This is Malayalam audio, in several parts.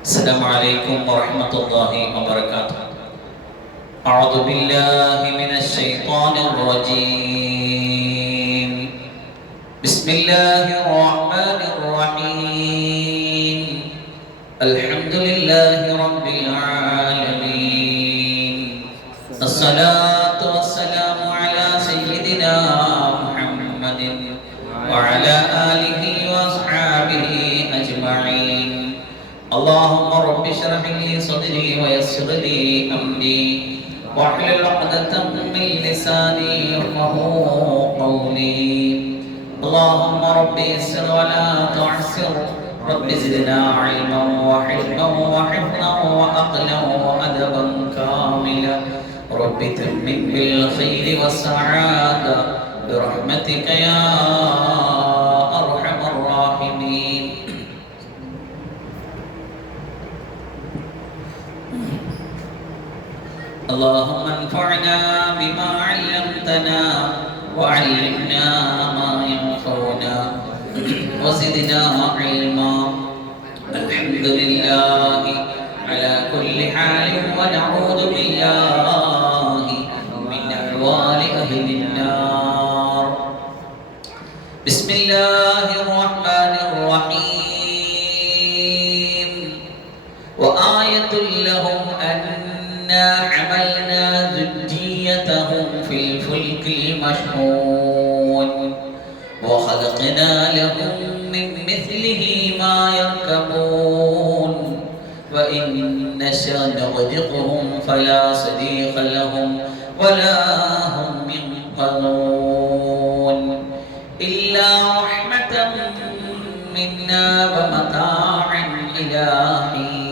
السلام عليكم ورحمة الله وبركاته. أعوذ بالله من الشيطان الرجيم. بسم الله الرحمن الرحيم. الحمد لله رب العالمين. الصلاة والسلام على سيدنا محمد وعلى آله وأصحابه أجمعين. اللهم رب اشرح لي صدري ويسر لي أمري واحلل عقدة من لساني يفقهوا قولي. اللهم رب يسر ولا تعسر، رب زدنا علما وحلما وحفظا وعقلا وأدبا كاملا، رب تمم بالخير والسعادة برحمتك يا أرحم الراحمين. اللهم انفعنا بما علمتنا وعلمنا ما ينفعنا وزدنا علما. الحمد لله على كل حال، ونعوذ بالله من أحوال أهل النار. بسم الله الرحمن الرحيم. وآية لهم أنا حملنا ذريتهم في الفلك المشحون وخلقنا لهم من مثله ما يركبون وإن نشأ نغرقهم فلا صديق لهم ولا هم ينقذون إلا رحمة منا ومتاعا إلى حين.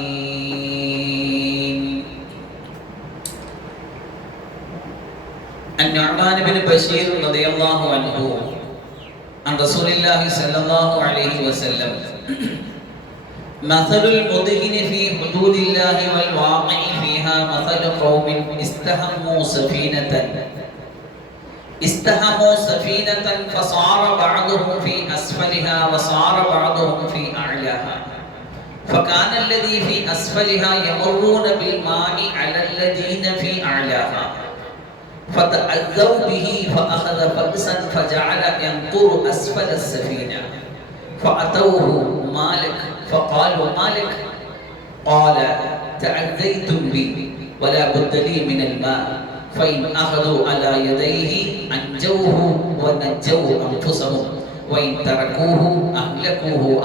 النعمان بن بشير رضي الله عنه عن رسول الله صلى الله عليه وسلم: مثل المدهن في حدود الله والواقع فيها مثل قوم استهموا سفينة فصار بعضهم في أسفلها وصار بعضهم في أعلاها، فكان الذي في أسفلها يمرون بالماء على الذين في أعلاها، فتأذوا به فأخذ فرسا فجعل ينقر أسفل السفينة، فأتوه مالك فقالوا: مالك، قال: تأذيتم بي ولا بد لي من الماء، فإن أخذوا على يديه أنجوه ونجوا أنفسهم، وإن تركوه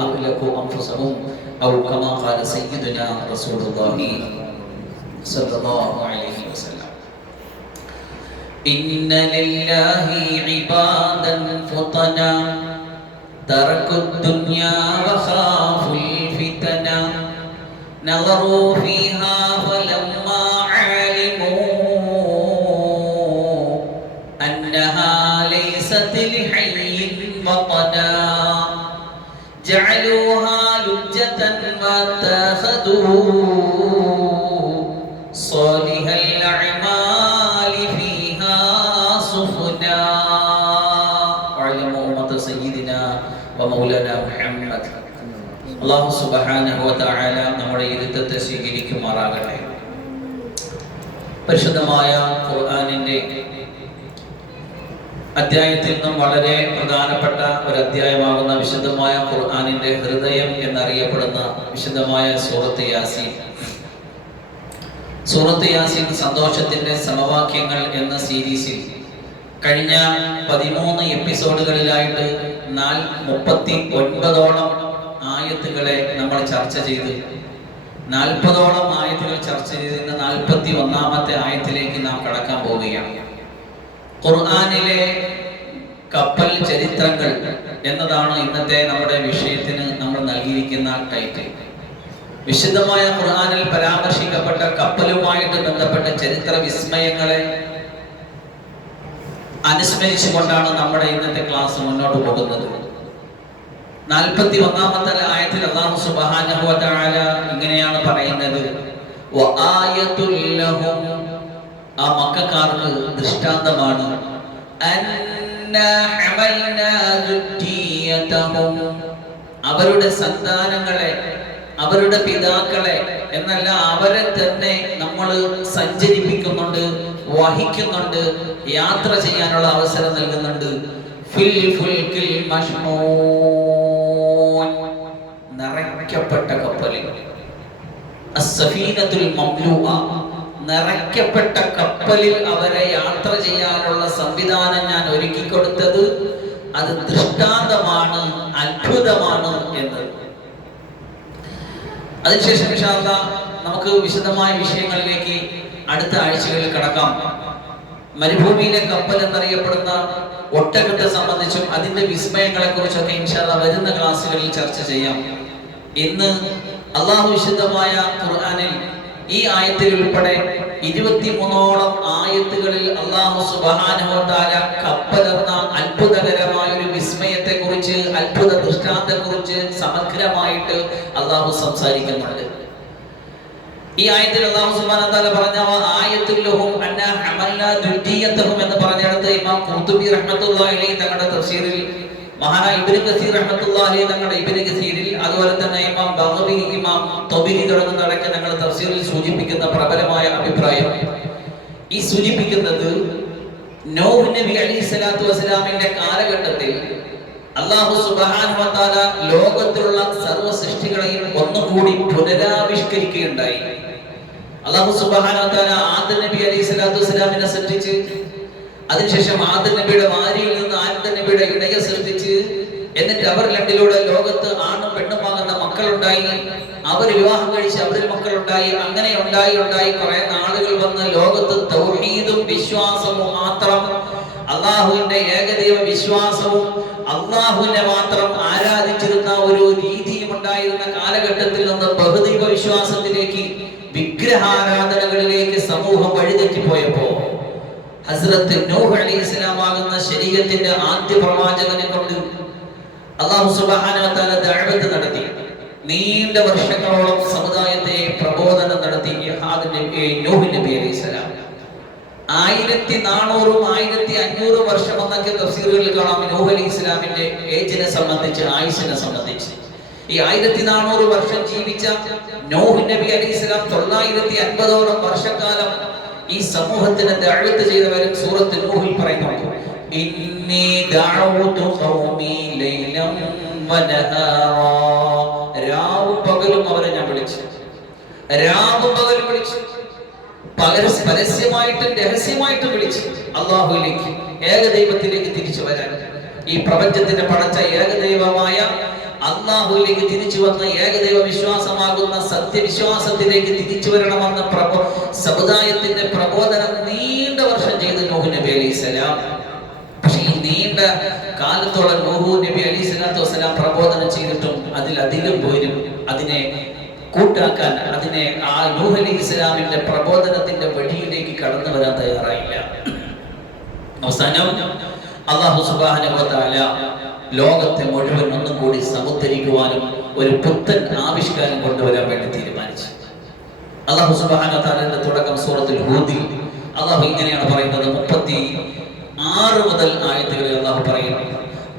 أهلكوا أنفسهم، أو كما قال سيدنا رسول الله صلى الله عليه وسلم. إن لله عبادا فطنا تركوا الدنيا وخافوا الفتنا، نظروا فيها فلما علموا أنها ليست لحي وطنا جعلوها لجة واتخذوا صالح الأعمال فيها سفنا. وعلموا أمة سيدنا ومولانا محمد. അല്ലാഹു സുബ്ഹാനഹു വ തആല നമ്മുടെ ഇരുത്തത്തെ സ്വീകരിക്കുമാറാകട്ടെ. പരിശുദ്ധമായ ഖുർആനിന്റെ അധ്യായത്തിൽ നിന്നും വളരെ പ്രധാനപ്പെട്ട ഒരു അധ്യായമാകുന്ന വിശുദ്ധമായ ഖുർആനിന്റെ ഹൃദയം എന്നറിയപ്പെടുന്ന വിശുദ്ധമായ സൂറത്ത് യാസീൻ. സൂറത്ത് യാസീൻ സന്തോഷത്തിന്റെ സമവാക്യങ്ങൾ എന്ന സീരീസിൽ കഴിഞ്ഞ 13 എപ്പിസോഡുകളിലായിട്ട് 39ഓളം ആയത്തുകളെ നമ്മൾ ചർച്ച ചെയ്തു. 40ഓളം ആയത്തുകൾ ചർച്ച ചെയ്തിരുന്ന 41ാമത്തെ ആയത്തിലേക്ക് നാം കടക്കാൻ പോവുകയാണ്. ഖുർആനിലെ കപ്പൽ ചരിത്രങ്ങൾ എന്നതാണ് ഇന്നത്തെ നമ്മുടെ വിഷയത്തിന് നമ്മൾ നൽകിയിരിക്കുന്ന ടൈറ്റിൽ. വിശുദ്ധമായ ഖുർആനിൽ പരാമർശിക്കപ്പെട്ട കപ്പലുമായിട്ട് ബന്ധപ്പെട്ട ചരിത്ര വിസ്മയങ്ങളെ അനുസ്മരിച്ചുകൊണ്ടാണ് നമ്മുടെ ഇന്നത്തെ ക്ലാസ് മുന്നോട്ട് പോകുന്നത്. 41ാമത്തെ ആയത്തിൽ അല്ലാഹു സുബ്ഹാനഹു വ തആല ഇങ്ങനെയാണ് പറയുന്നത്: വആയതുൽ ലഹും, ആ മക്കക്കാർക്ക് ദൃഷ്ടാന്തമാണ്, അന്നാ ഹമൽനാ ദുർരിയതഹും, അവരുടെ സന്താനങ്ങളെ അവരുടെ പിതാക്കളെ എന്നല്ല, അവരെ തന്നെ നമ്മൾ സഞ്ചരിപ്പിക്കുന്നുണ്ട്, വഹിക്കുന്നുണ്ട്, യാത്ര ചെയ്യാനുള്ള അവസരം നൽകുന്നുണ്ട്. നിറയ്ക്കപ്പെട്ട കപ്പലിൽ, നിറയ്ക്കപ്പെട്ട കപ്പലിൽ അവരെ യാത്ര ചെയ്യാനുള്ള സംവിധാനം ഞാൻ ഒരുക്കി കൊടുത്തത് അത് ദൃഷ്ടാന്തമാണ്, അത്ഭുതമാണ് എന്ന്. അതിനുശേഷം ഇൻഷാ അല്ലാഹ് നമുക്ക് വിശദമായ വിഷയങ്ങളിലേക്ക് അടുത്ത ആഴ്ചകളിൽ കടക്കാം. മരുഭൂമിയിലെ കപ്പൽ എന്നറിയപ്പെടുന്ന ഒട്ടകത്തെ സംബന്ധിച്ചും അതിന്റെ വിസ്മയങ്ങളെ കുറിച്ചൊക്കെ ഇൻഷാ അല്ലാഹ് വരുന്ന ക്ലാസ്സുകളിൽ ചർച്ച ചെയ്യാം. ഇന്ന് അള്ളാഹു വിശുദ്ധമായ ഖുർആനിൽ ഈ ആയത്തിൽ ഉൾപ്പെടെ 23ഓളം ആയത്തുകളിൽ അള്ളാഹു സുബ്ഹാനഹു വ തആല കപ്പലെന്ന അത്ഭുതകരമായ ഒരു വിസ്മയത്തെ കുറിച്ച്, അത്ഭുത ദൃഷ്ടാന്തത്തെ കുറിച്ച് സമഗ്രമായിട്ട് അള്ളാഹു സംസാരിക്കുന്നുണ്ട്. ഈ ആയത്തിൽ അല്ലാഹു സുബ്ഹാനഹു വ തആല പറഞ്ഞ ആയത്തുൽ ലഹും അന്നാ ഹമൽനാ ദുർരിയതഹും എന്ന് പറഞ്ഞിടത്ത് ഇമാം ഖുർതുബി റഹ്മത്തുള്ളാഹി അലൈഹി തങ്ങളുടെ തഫ്സീറിൽ, മഹാനായ ഇബ്നു കസീർ റഹ്മത്തുള്ളാഹി അലൈഹി തങ്ങളുടെ ഇബ്നു കസീറിൽ, അതുപോലെ തന്നെ ഇമാം ബഗവി, ഇമാം തബരി തുടങ്ങുന്നവരൊക്കെ തങ്ങളുടെ തഫ്സീറിൽ സൂചിപ്പിക്കുന്ന പ്രബലമായ അഭിപ്രായം ഈ സൂചിപ്പിക്കുന്നത് നൂഹ് നബി അലൈഹി സ്വലാത്തു വസ്സലാമിന്റെ കാലഘട്ടത്തിൽ അല്ലാഹു സുബ്ഹാനഹു വ തആല ലോകത്തിലുള്ള സർവ്വ സൃഷ്ടികളെയും ഒന്നുകൂടി പുനരാവിഷ്കരിക്കുകയുണ്ടായി. അല്ലാഹു സുബ്ഹാനഹു വ തആല ആദം നബി അലൈഹി സ്വലാത്തു വസ്സലാമിനെ സൃഷ്ടിച്ച്, അതിനുശേഷം ആദം നബിയുടെ ഭാര്യയിൽ നിന്ന് ആദം നബിയുടെ ഇണയെ സൃഷ്ടിച്ച്, എന്നിട്ട് അവർ രണ്ടിലൂടെ ലോകത്ത് ആണും പെണ്ണുമാകുന്ന മക്കളുണ്ടായി. അവർ വിവാഹം കഴിച്ച് അവരിൽ മക്കളുണ്ടായി. അങ്ങനെ ഉണ്ടായി കുറെ നാളുകൾ വന്ന് ലോകത്ത് തൗഹീദും വിശ്വാസവും മാത്രം, അള്ളാഹുവിന്റെ ഏകദൈവ വിശ്വാസവും അള്ളാഹുവിനെ മാത്രം ആരാധിച്ചിരുന്ന ഒരു രീതിയും ഉണ്ടായിരുന്ന കാലഘട്ടത്തിൽ നിന്ന് ബഹുദൈവ വിശ്വാസത്തിലേക്ക്, വിഗ്രഹാരാധനകളിലേക്ക് സമൂഹം വഴിതെറ്റിപ്പോയപ്പോ ഹസ്രത്ത് നൂഹ് അലൈഹിസ്സലാം ആകുന്ന ശരീഅത്തിന്റെ ആദ്യ പ്രവാചകനെ കൊണ്ട് അല്ലാഹു സുബ്ഹാനഹു വ തആല ദഅവത്ത് നടത്തി. നീണ്ട വർഷങ്ങളോളം സമുദായത്തെ പ്രബോധനം നടത്തി നൂഹ് നബി അലൈഹിസ്സലാം. 1400 1500 വർഷം എന്നൊക്കെ തഫ്സീറുകളിൽ കാണാം നൂഹ് അലൈഹിസ്സലാമിന്റെ ഏജിനെ സംബന്ധിച്ച്, ആയുസ്സിനെ സംബന്ധിച്ച്. ഈ 1400 വർഷം ജീവിച്ച നൂഹ് നബി അലൈഹിസ്സലാം 950ഓളം വർഷക്കാലം ഈ സമൂഹത്തിന് ദഅവത്ത് ചെയ്തവരും സൂറത്തുൽ നൂഹിൽ പറയുന്നു, ഇന്നി ദഅവതു ഖൗമി ലൈലൻ വനഹാറ. രാവും പകലും അവരെ ഞാൻ വിളിച്ചു, രാവും പകലും വിളിച്ചു, പരസ്യമായിട്ടും രഹസ്യമായിട്ടും വിളിച്ചു അല്ലാഹുവിലേക്ക്, ഏകദൈവത്തിലേക്ക് തിരിച്ചു വരാൻ. ഈ പ്രപഞ്ചത്തിന്റെ പടച്ച ഏകദൈവമായ അല്ലാഹുവിലേക്ക് തിരിച്ചു വന്ന് ഏകദൈവ വിശ്വാസമാകുന്ന സത്യവിശ്വാസത്തിലേക്ക് തിരിച്ചു വരണമെന്ന് സമുദായത്തിന്റെ പ്രബോധനം നീണ്ട വർഷം ചെയ്ത് നൂഹ് നബി അലൈഹിസ്സലാം. പക്ഷെ ഈ നീണ്ട കാലത്തോളം നൂഹ് നബി അലൈഹിസ്സലാത്തു വസ്സലാം പ്രബോധനം ചെയ്തിട്ടും അതിലധികം പോലും അതിനെ കൂട്ടാക്കാൻ, അതിനെ ആ നൂഹ് അലൈഹിസ്സലാമിന്റെ പ്രബോധനത്തിന്റെ വഴിയിലേക്ക് കടന്നു വരാൻ തയ്യാറായില്ല. അവസാനം അല്ലാഹു സുബ്ഹാനഹു വ തആല ലോകത്തെ മുഴുവൻ ഒന്നും കൂടി സമുദ്ധരിക്കുവാനും ഒരു പുത്തൻ ആവിഷ്കാരം കൊണ്ടുവരാൻ വേണ്ടി തീരുമാനിച്ചു. അല്ലാഹു സുബ്ഹാനഹു വ തആലയുടെ തുടക്കം സൂറത്തുൽ ഹൂദിൽ അല്ലാഹു ഇങ്ങനെയാണ് പറയുന്നത്. 36 മുതൽ ആയത്തുകളിൽ അല്ലാഹു പറയുന്നു,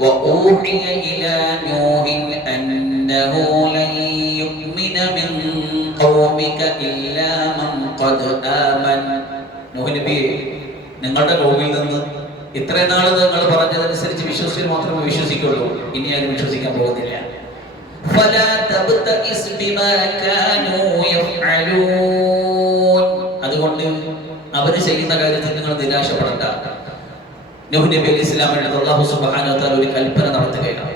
വഊഹിയ ഇലാ നൂഹിൻ അന്നഹു ലൻ യുഅ്മിന മിൻ ഖൗമിക ഇല്ലാ മൻ ഖദ് ആമൻ. നൂഹ് നബിയെ, നിങ്ങളുടെ ഖൗമിൽ നിന്ന് ഇത്രയും നാൾ നിങ്ങൾ പറഞ്ഞതനുസരിച്ച് വിശ്വസിച്ച് മാത്രമേ വിശ്വസിക്കുള്ളൂ, ഇനി ആരും വിശ്വസിക്കാൻ പോകുന്നില്ല. അതുകൊണ്ട് അവര് ചെയ്യുന്ന കാര്യത്തിൽ നിങ്ങൾ നിരാശപ്പെടണ്ട. നൂഹ് നബി അലൈഹി സ്വലാമിന്റെ അല്ലാഹു സുബ്ഹാനഹു വ തആല ഒരു കൽപ്പന നടത്തുകയാണ്.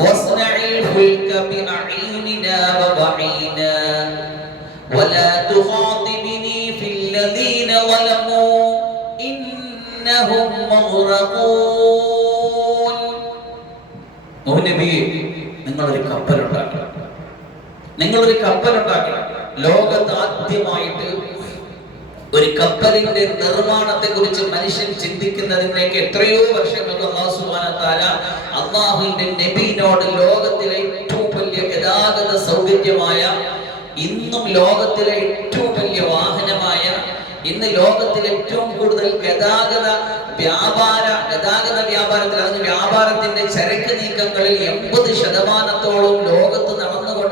വസ്നഇൽ ഫുൽക ബിഅഈനിനാ വബഈനാ വലാ തുഖാതിബനി ഫിൽ ലദീന ളലമൂ ഇന്നഹും മഗ്റഖൂൻ. നൂഹ് നബിയെ, നിങ്ങളൊരു കപ്പലുണ്ടാക്കണം, നിങ്ങളൊരു കപ്പലുണ്ടാക്കണം. ലോകത്ത് ആദ്യമായിട്ട് ഒരു കപ്പലിന്റെ നിർമ്മാണത്തെ കുറിച്ച് മനുഷ്യൻ ചിന്തിക്കുന്നതിനേക്ക് എത്രയോ വർഷങ്ങൾക്ക് അല്ലാഹു സുബ്ഹാനഹു വ തആല അല്ലാഹുവിന്റെ നബിയോട് ലോകത്തിലെ ഏറ്റവും വലിയ ഗതാഗത സൗകര്യമായ, ഇന്നും ലോകത്തിലെ ഏറ്റവും വലിയ വാഹനമായ, ഇന്ന് ലോകത്തിൽ ഏറ്റവും കൂടുതൽ ഗതാഗത വ്യാപാരത്തിൽ, അതിന് വ്യാപാരത്തിന്റെ ചരക്ക് നീക്കങ്ങളിൽ 80% ലോകത്ത് നടന്നുകൊണ്ട്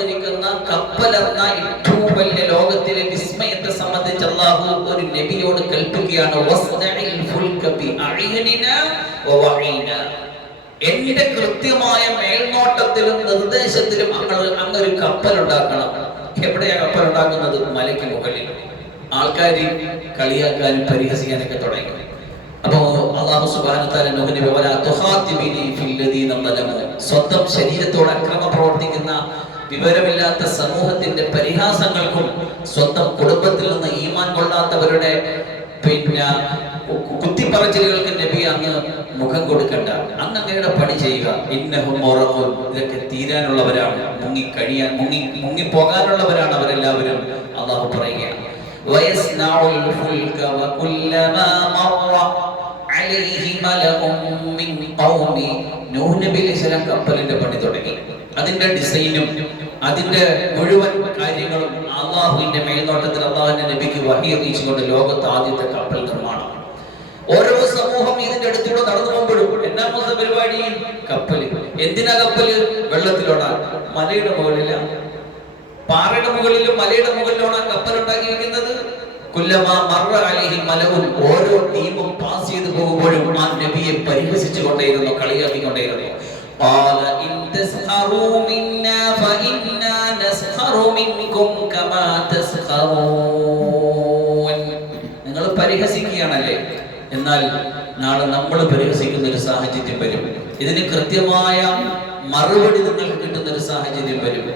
കപ്പലെന്ന ഏറ്റവും വലിയ ലോകത്തിലെ വിസ്മയത്തെ സംബന്ധിച്ച് അല്ലാഹു ഒരു നബിയോട് കൽപ്പിക്കുകയാണ്, എന്റെ കൃത്യമായ മേൽനോട്ടത്തിലും നിർദ്ദേശത്തിലും അങ്ങൊരു കപ്പൽ ഉണ്ടാക്കണം. എവിടെയാ കപ്പൽ ഉണ്ടാക്കുന്നത്? മലയ്ക്ക് മുകളിൽ. ആൾക്കാർ കളിയാക്കാനും പരിഹസിക്കാനൊക്കെ തുടങ്ങി. അപ്പോ അല്ലാഹു സുബ്ഹാനഹു വ തആല നൂഹിനെ സ്വന്തം ശരീരത്തോട് അക്രമം പ്രവർത്തിക്കുന്ന വിവരമില്ലാത്ത സമൂഹത്തിന്റെ പരിഹാസങ്ങൾക്കും സ്വന്തം കുടുംബത്തിൽ നിന്ന് ഈമാൻ കൊള്ളാത്തവരുടെ കുത്തിപ്പറച്ചിലുകൾക്ക് നബി അങ്ങ് മുഖം കൊടുക്കണ്ട, അങ്ങയുടെ പണി ചെയ്യുക. ഇന്നഹും മുറഖൂൻ, ഇതൊക്കെ തീരാനുള്ളവരാണ്, മുങ്ങിപ്പോകാനുള്ളവരാണ് അവരെല്ലാവരും. അല്ലാഹു പറയുകയാണ്, വയസ്നഉൽ ഫുൽക വകുല്ലമാ മറ അലൈഹി മലഉം മിൻ ഖൗമി. നൂഹ് നബി അലൈഹിസ്സലാം കപ്പലിന്റെ പണി തുടങ്ങി. അതിന്റെ ഡിസൈനും അതിന്റെ മുഴുവൻ കാര്യങ്ങളും അള്ളാഹുവിന്റെ മേൽനോട്ടത്തിൽ അള്ളാഹുവിന്റെ നബിക്ക് വഹി അറിയിച്ചുകൊണ്ട് ലോകത്ത് ആദ്യത്തെ കപ്പൽ നിർമ്മാണം. ഓരോ സമൂഹം ഇതിന്റെ അടുത്തൂടെ നടന്നു പോകുമ്പോഴും എന്നാ പരിപാടി? കപ്പല്. എന്തിനാ കപ്പല്? വെള്ളത്തിലോടാൻ. മലയുടെ മുകളിലാണ്, പാറയുടെ മുകളിലും മലയുടെ മുകളിലാണ് കപ്പൽ ഉണ്ടാക്കി വെക്കുന്നത്. ഓരോ ടീമും പാസ് ചെയ്ത് പോകുമ്പോഴും ആ നബിയെ പരിഹസിച്ചു കൊണ്ടേയിരുന്നു, കളിയാക്കിക്കൊണ്ടേയിരുന്നു. നിങ്ങൾ പരിഹസിക്കുകയാണല്ലേ, എന്നാൽ നാളെ നമ്മൾ പരിഹസിക്കുന്ന ഒരു സാഹചര്യം വരും. ഇതിന് കൃത്യമായ മറുപടി നിങ്ങൾക്ക് കിട്ടുന്ന ഒരു സാഹചര്യം വരും.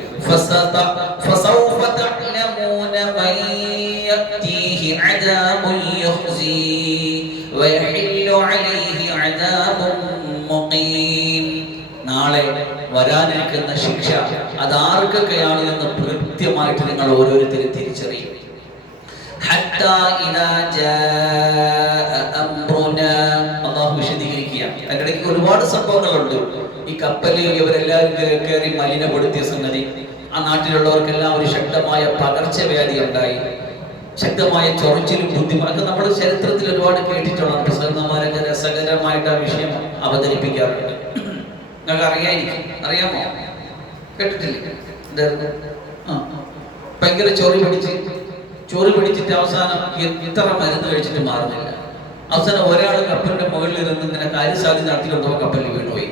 നാളെ വരാനിരിക്കുന്ന ശിക്ഷ അതാർക്കൊക്കെയാണ് എന്ന് കൃത്യമായിട്ട് നിങ്ങൾ ഓരോരുത്തരും തിരിച്ചറിയും. അള്ളാഹു വിശദീകരിക്കുക. അതിന്റെ ഇടയ്ക്ക് ഒരുപാട് സംഭവങ്ങളുണ്ട്. ഈ കപ്പലിൽ ഇവരെല്ലാവരും കയറി മലിനപ്പെടുത്തിയ സംഗതി, ആ നാട്ടിലുള്ളവർക്കെല്ലാം ഒരു ശക്തമായ പകർച്ചവ്യാധി ഉണ്ടായി, ശക്തമായ ചൊറിച്ചിലും ബുദ്ധിമുട്ടൊക്കെ നമ്മൾ ചരിത്രത്തിൽ ഒരുപാട് കേട്ടിട്ടുള്ള പ്രസംഗന്മാരൊക്കെ രസകരമായിട്ട് ആ വിഷയം അവതരിപ്പിക്കാറുണ്ട്. നിങ്ങൾക്ക് അറിയായിരിക്കും, അറിയാമോ? കേട്ടിട്ടില്ലേ? ഭയങ്കര ചോറി പിടിച്ചിട്ട് അവസാനം എത്ര മരുന്ന് കഴിച്ചിട്ട് മാറുന്നില്ല. അവസാനം ഒരാൾ കപ്പലിന്റെ മുകളിൽ ഇരുന്ന് ഇങ്ങനെ കാര്യസാധ്യത നടത്തിക്കൊണ്ടോ കപ്പലിൽ വീണുപോയി.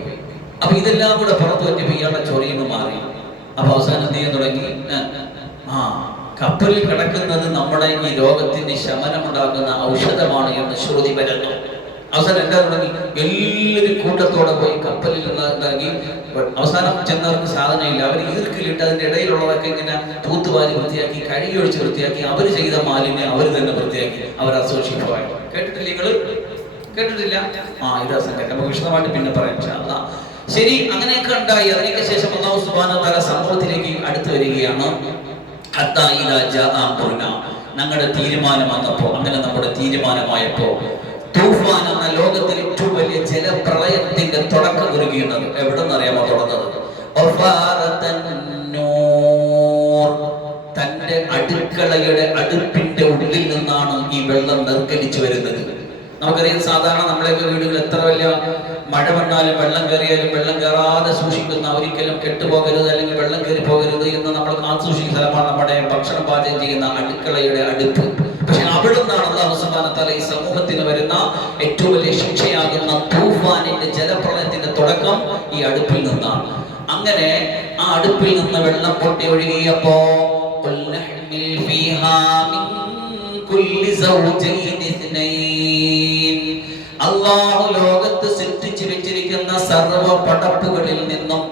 അപ്പൊ ഇതെല്ലാം കൂടെ പുറത്തു പറ്റിയപ്പോ ഇയാളുടെ ചൊറിയുന്നു മാറി. അപ്പൊ അവസാനം എന്ത് ചെയ്യാൻ തുടങ്ങി? കപ്പലിൽ കിടക്കുന്നത് നമ്മുടെ ഈ രോഗത്തിന് ശമനമുണ്ടാക്കുന്ന ഔഷധമാണ് എന്ന് ശ്രുതി വരുന്നു. അവസാനം എന്താ തുടങ്ങി? എല്ലാവരും കൂട്ടത്തോടെ പോയി കപ്പലിൽ ഇറങ്ങി. അവസാനം ചെന്നവർക്ക് സാധനമില്ല. അവർ ഈർക്കിലിട്ട് അതിന്റെ ഇടയിലുള്ളതൊക്കെ ഇങ്ങനെ തൂത്തുവാരി വൃത്തിയാക്കി, കഴുകിയൊഴിച്ച് വൃത്തിയാക്കി, അവർ ചെയ്ത മാലിന്യം അവർ തന്നെ വൃത്തിയാക്കി. അവർ അസോസിയേറ്റ് കേട്ടിട്ടില്ല? നിങ്ങൾ കേട്ടിട്ടില്ല? ഇതാ സംഗതി. നമുക്ക് വിശദമായിട്ട് പിന്നെ പറയാം. ശരി, അങ്ങനെയൊക്കെ ഉണ്ടായി. അതിനൊക്കെ ശേഷം അല്ലാഹു സുബ്ഹാനഹു വ തആല സംഭവത്തിലേക്ക് അടുത്ത് വരികയാണ്. ഞങ്ങളുടെ തീരുമാനം വന്നപ്പോ, അങ്ങനെ നമ്മുടെ തീരുമാനമായപ്പോ, തൂഫാൻ എന്ന ലോകത്തിൽ ഏറ്റവും വലിയ ജലപ്രളയത്തിന്റെ തുടക്കം കുറിക്കുന്നത് എവിടെ നിന്നറിയാമോ തുടങ്ങുന്നത്? തന്റെ അടുക്കളയുടെ അടുപ്പിന്റെ ഉള്ളിൽ നിന്നാണ് ഈ വെള്ളം നിർഗലിച്ചു വരുന്നത്. നമുക്കറിയാം, സാധാരണ നമ്മളെയൊക്കെ വീടുകൾ എത്ര വലിയ മഴ വന്നാലും വെള്ളം കയറിയാലും വെള്ളം കയറാതെ സൂക്ഷിക്കുന്ന, ഒരിക്കലും കെട്ടുപോകരുത് അല്ലെങ്കിൽ വെള്ളം കയറി പോകരുത് എന്ന് നമ്മൾ കാത്തു സൂക്ഷിക്കുന്ന സ്ഥലമാണ് നമ്മുടെ ഭക്ഷണം പാചകം ചെയ്യുന്ന അടുക്കളയുടെ അടുപ്പ്. പക്ഷെ അവിടെ നിന്നാണ് അല്ലാഹു സുബ്ഹാനഹു വ തആല ഈ സമൂഹത്തിന് വരുന്ന ഏറ്റവും വലിയ ശിക്ഷയാകുന്ന തൂഫാനിന്റെ ജലപ്രളയത്തിന്റെ തുടക്കം ഈ അടുപ്പിൽ നിന്നാണ്. അങ്ങനെ ആ അടുപ്പിൽ നിന്ന് വെള്ളം പൊട്ടി ഒഴുകിയപ്പോ അല്ലാഹു ലോകത്ത് സൃഷ്ടിച്ചു വെച്ചിരിക്കുന്ന സർവ്വ പടപ്പുകളിൽ നിന്നും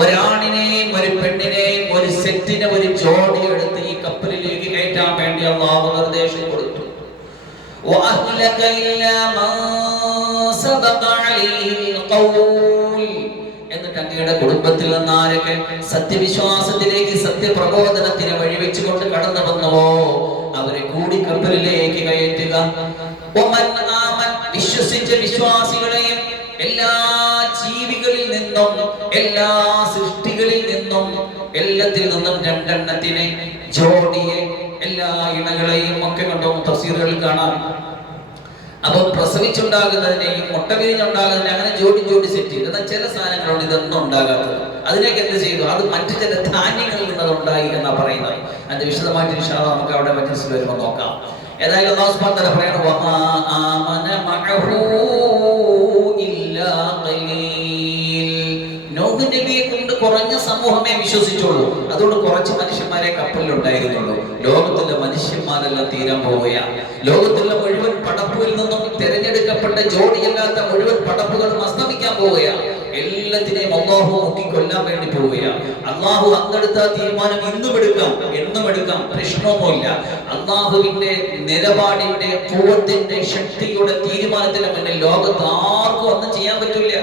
ഒരാണിനെയും ഒരു പെണ്ണിനെയും ഒരു സെറ്റിനെ ഒരു ജോഡി എടുത്ത് ഈ കപ്പലിലേക്ക് കയറ്റാൻ വേണ്ടി അല്ലാഹു നിർദ്ദേശം കൊടുത്തു. എന്നിട്ട് അങ്ങയുടെ കുടുംബത്തിൽ നിന്ന് ആരൊക്കെ സത്യവിശ്വാസത്തിലേക്ക്, സത്യപ്രബോധനത്തിന് വഴിവെച്ചുകൊണ്ട് കടന്നു വന്നുവോ അവരെ കൂടി കപ്പലിലേക്ക് കയറ്റുക. വിശ്വസിച്ച വിശ്വാസികളെയും എല്ലാ ജീവികളിൽ നിന്നും, എല്ലാ സൃഷ്ടികളിൽ നിന്നും, എല്ലാത്തിൽ നിന്നും രണ്ടെണ്ണത്തിനെ, ജോഡിയെ, എല്ലാ ഇണകളെയും ഒക്കെ കണ്ടോ തഫ്സീറുകളിൽ കാണാം. അപ്പൊ പ്രസവിച്ചുണ്ടാകുന്നതിനെയും മുട്ട വിരിഞ്ഞുണ്ടാകുന്നതിനെ അങ്ങനെ ജോഡി ജോഡി സെറ്റ് ചെയ്ത്. എന്നാൽ ചില സാധനങ്ങളുണ്ട് ഇതൊന്നും ഉണ്ടാകാത്തത്. അതിനൊക്കെ എന്ത് ചെയ്തു? അത് മറ്റു ചില ധാന്യങ്ങളിൽ നിന്നതുണ്ടായി എന്നാ പറയുന്നത്. അതിന്റെ വിശദമായിട്ട് ഇൻഷാ അല്ലാഹ് നമുക്ക് അവിടെ മജ്‌ലിസിൽ വരുമ്പോൾ നോക്കാം. ഏതായാലും അല്ലാഹു സുബ്ഹാനഹു വ തആല പറയാണ് വമാ ആമന മഅഹു ഇല്ലാ ഖലീൽ. നൂഹ് നബിയെ കൊണ്ട് കുറഞ്ഞ സമൂഹമേ വിശ്വസിച്ചുള്ളൂ. അതുകൊണ്ട് കുറച്ച് മനുഷ്യന്മാരെ കപ്പലിലുണ്ടായിരുന്നുള്ളൂ. ലോകത്തിലെ മനുഷ്യന്മാരെല്ലാം തീരാൻ പോവുകയാണ്. ലോകത്തിലെ മുഴുവൻ പടപ്പുകളിൽ നിന്നും തിരഞ്ഞെടുക്കപ്പെട്ട ജോഡിയല്ലാത്ത മുഴുവൻ പടപ്പുകളും അസ്തമിക്കാൻ പോവുകയാണ്. എല്ലാത്തിനെയും അല്ലാഹു മുക്കിക്കൊല്ലാൻ വേണ്ടി പോവുകയാണ്. അല്ലാഹു അന്നെടുത്ത തീരുമാനം ഇന്നും എടുക്കാം, പ്രശ്നമൊന്നുമില്ല. അല്ലാഹുവിന്റെ നിലപാടിന്റെ ഖുവത്തിന്റെ ശക്തിയുടെ തീരുമാനത്തിന് മുന്നിൽ ലോകത്ത് ആർക്കും ഒന്നും ചെയ്യാൻ പറ്റില്ല.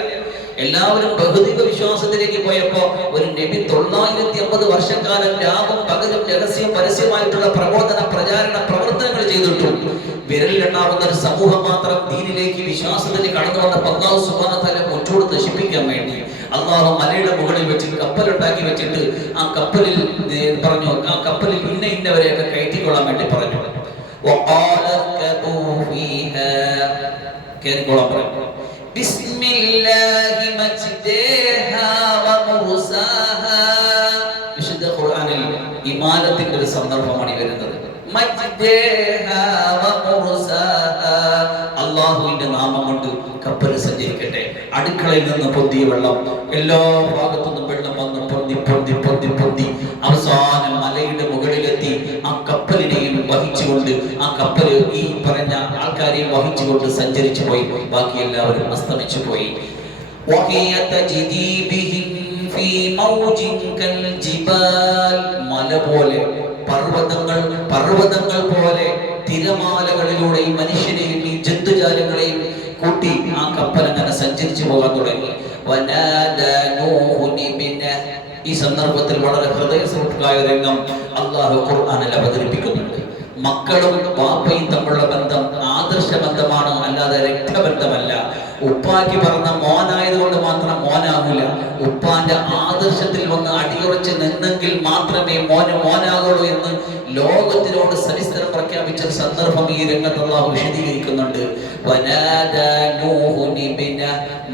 എല്ലാവരും ബഹുദൈവ വിശ്വാസത്തിലേക്ക് പോയപ്പോ ഒരു നബി 950 വർഷക്കാലം രാവും പകലും രഹസ്യം പരസ്യമായിട്ടുള്ള പ്രചാരണ പ്രവർത്തനങ്ങൾ ചെയ്തിട്ടുണ്ട്. വിരലിലെണ്ണാവുന്ന ഒരു സമൂഹം മാത്രം ദീനിലേക്ക് വിശ്വാസത്തിന് കടന്നു വന്നപ്പോൾ അല്ലാഹു സുബ്ഹാനഹു വ തആല മുറ്റോട് നശിപ്പിക്കാൻ വേണ്ടി അല്ലാഹു മലയുടെ മുകളിൽ വെച്ച് കപ്പലുണ്ടാക്കി വെച്ചിട്ട് ആ കപ്പലിൽ പറഞ്ഞു, ആ കപ്പലിൽ ഇന്നവരെയൊക്കെ കയറ്റിക്കൊള്ളാൻ വേണ്ടി പറഞ്ഞു. കേറിക്കൊള്ളാൻ പറഞ്ഞു. ബിസ്മില്ലാഹി മജ്ദഹാ വമുർസാഹാ. വിശുദ്ധ ഖുർആനിൽ ഇമാനത്തിന്റെ ഒരു സന്ദർഭമാണ് വരുന്നത്. മജ്ദഹാ വമുർസാഹാ. അല്ലാഹുവിന്റെ നാമം കൊണ്ട് കപ്പൽ സഞ്ചരിക്കട്ടെ. അടുക്കളയിൽ നിന്ന് പൊന്തിയ വെള്ളം, എല്ലാ ഭാഗത്തുനിന്നും വെള്ളം വന്ന് പൊന്തി അവസാനം മലയുടെ മുകളിലെത്തി ആ കപ്പലിനെയും വഹിച്ചുകൊണ്ട് ആ കപ്പല് ഈ പറഞ്ഞ ആൾക്കാരെയും വഹിച്ചുകൊണ്ട് സഞ്ചരിച്ചു പോയി. ബാക്കി എല്ലാവരും അസ്തമിച്ചു പോയി. മല പോലെ പർവ്വതങ്ങൾ പോലെ തിരമാലകളിലൂടെ ഈ മനുഷ്യനെയും ഈ ജന്തുജാലങ്ങളെയും കൂട്ടി ആ കപ്പൽ അങ്ങനെ സഞ്ചരിച്ചു പോകാൻ തുടങ്ങി. ഈ സന്ദർഭത്തിൽ വളരെ ഹൃദയസ്പർശിയായ രംഗം അല്ലാഹു ഖുർആനിൽ അവതരിപ്പിക്കുന്നുണ്ട്. മക്കളും വാപ്പയും തമ്മിലുള്ള ബന്ധം ആദർശ ബന്ധമാണ്, അല്ലാതെ രക്തബന്ധമല്ല. ഉപ്പാക്ക് പറഞ്ഞ മോനായതുകൊണ്ട് മാത്രം മോനാകില്ല. ഉപ്പാന്റെ ആദർശത്തിൽ വന്ന് അടിയുറച്ച് നിന്നെങ്കിൽ മാത്രമേ മോനാകുള്ളൂ എന്ന് ലോകത്തിനോട് സവിസ്തരം പ്രഖ്യാപിച്ച സന്ദർഭം ഈ രംഗത്ത് അല്ലാഹു വിശദീകരിക്കുന്നുണ്ട്.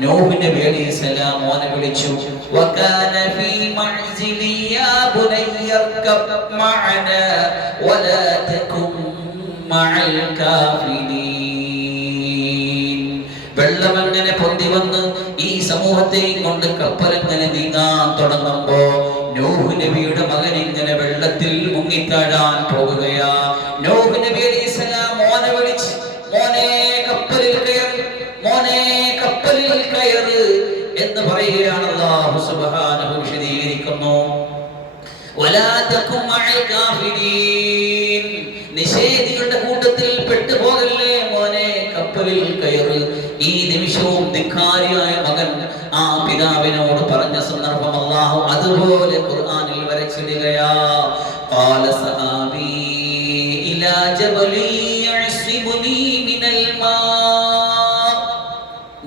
നൂഹ് നബി അലൈഹിസ്സലാം മോനെ വിളിച്ചു. വകാന ഫീ മഅ്സിലി യാ ബുനയ്യർകബ് മഅനാ വലാ തകും മഅൽ കാഫിരീൻ. വെള്ളം അങ്ങനെ പൊന്തി വന്ന് ഈ സമൂഹത്തെയും കൊണ്ട് കപ്പലങ്ങനെ നീങ്ങാൻ തുടങ്ങുമ്പോ നൂഹ് നബിയുടെ മകൻ ഇങ്ങനെ വെള്ളത്തിൽ മുങ്ങിത്താഴാൻ പോകുകയാ. നൂഹ് നബി അലൈഹിസ്സലാം മോനെ വിളിച്ച്, മോനെ കപ്പലിൽ കയറ്, മോനെ കപ്പലിൽ കയറ് എന്ന് പറയുകയാണ്. അല്ലാഹു സുബ്ഹാനഹു വിശദീകരിക്കുന്നു. വലാ തകും മഅൽ കാഫിരീൻ. നിഷേധികളുടെ കൂട്ടത്തിൽ പെട്ടുപോകല്ലേ മോനെ, കപ്പലിൽ കയറ്. ഈ നിമിഷവും ധിക്കാരിയായ മകൻ ആ പിതാവിനോട് പറഞ്ഞ സന്ദർഭം അല്ലാഹു അതുപോലെ ഖുർആനിൽ വരച്ചിടുകയാ. ഖാല സഹാബി ഇലാ ജബലി യഅസിമുനി മിനൽ മാ.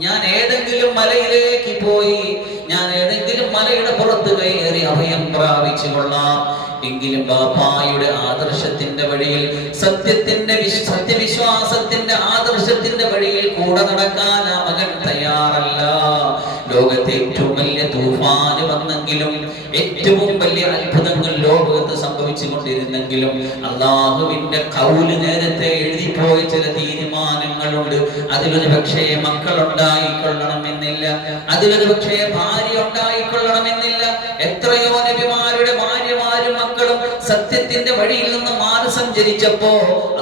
ഞാൻ ഏതെങ്കിലും മലയിലേക്ക് പോയി, ഞാൻ ഏതെങ്കിലും മലയുടെ പുറത്ത് കയറി അഭയം പ്രാപിച്ചു കൊള്ളാം. എങ്കിലും ബാപ്പായുടെ ആദർശത്തിന്റെ വഴിയിൽ, സത്യവിശ്വാസത്തിന്റെ ആദർശത്തിന്റെ വഴിയിൽ കൂടെ നടക്കാൻ ആ മകൻ തയ്യാറല്ല. ലോകത്തെ ഏറ്റവും വലിയ തൂഫാന് വന്നെങ്കിലും, ഏറ്റവും വലിയ അത്ഭുതങ്ങൾ ലോകത്ത് സംഭവിച്ചു കൊണ്ടിരുന്നെങ്കിലും അല്ലാഹുവിന്റെ ഖൗല് നേരത്തെ എഴുതിപ്പോയ ചില തീരുമാനങ്ങളുണ്ട്. അതിലൊരു പക്ഷേ മക്കളുണ്ടായിക്കൊള്ളണമെന്നില്ല, അതിലൊരു പക്ഷേ ഭാര്യ ഉണ്ടായിക്കൊള്ളണമെന്നില്ല. എത്രയോ നബിമാരുടെ ഭാര്യമാരും മക്കളും സത്യത്തിന്റെ വഴിയിൽ നിന്ന് മാറി സഞ്ചരിച്ചപ്പോ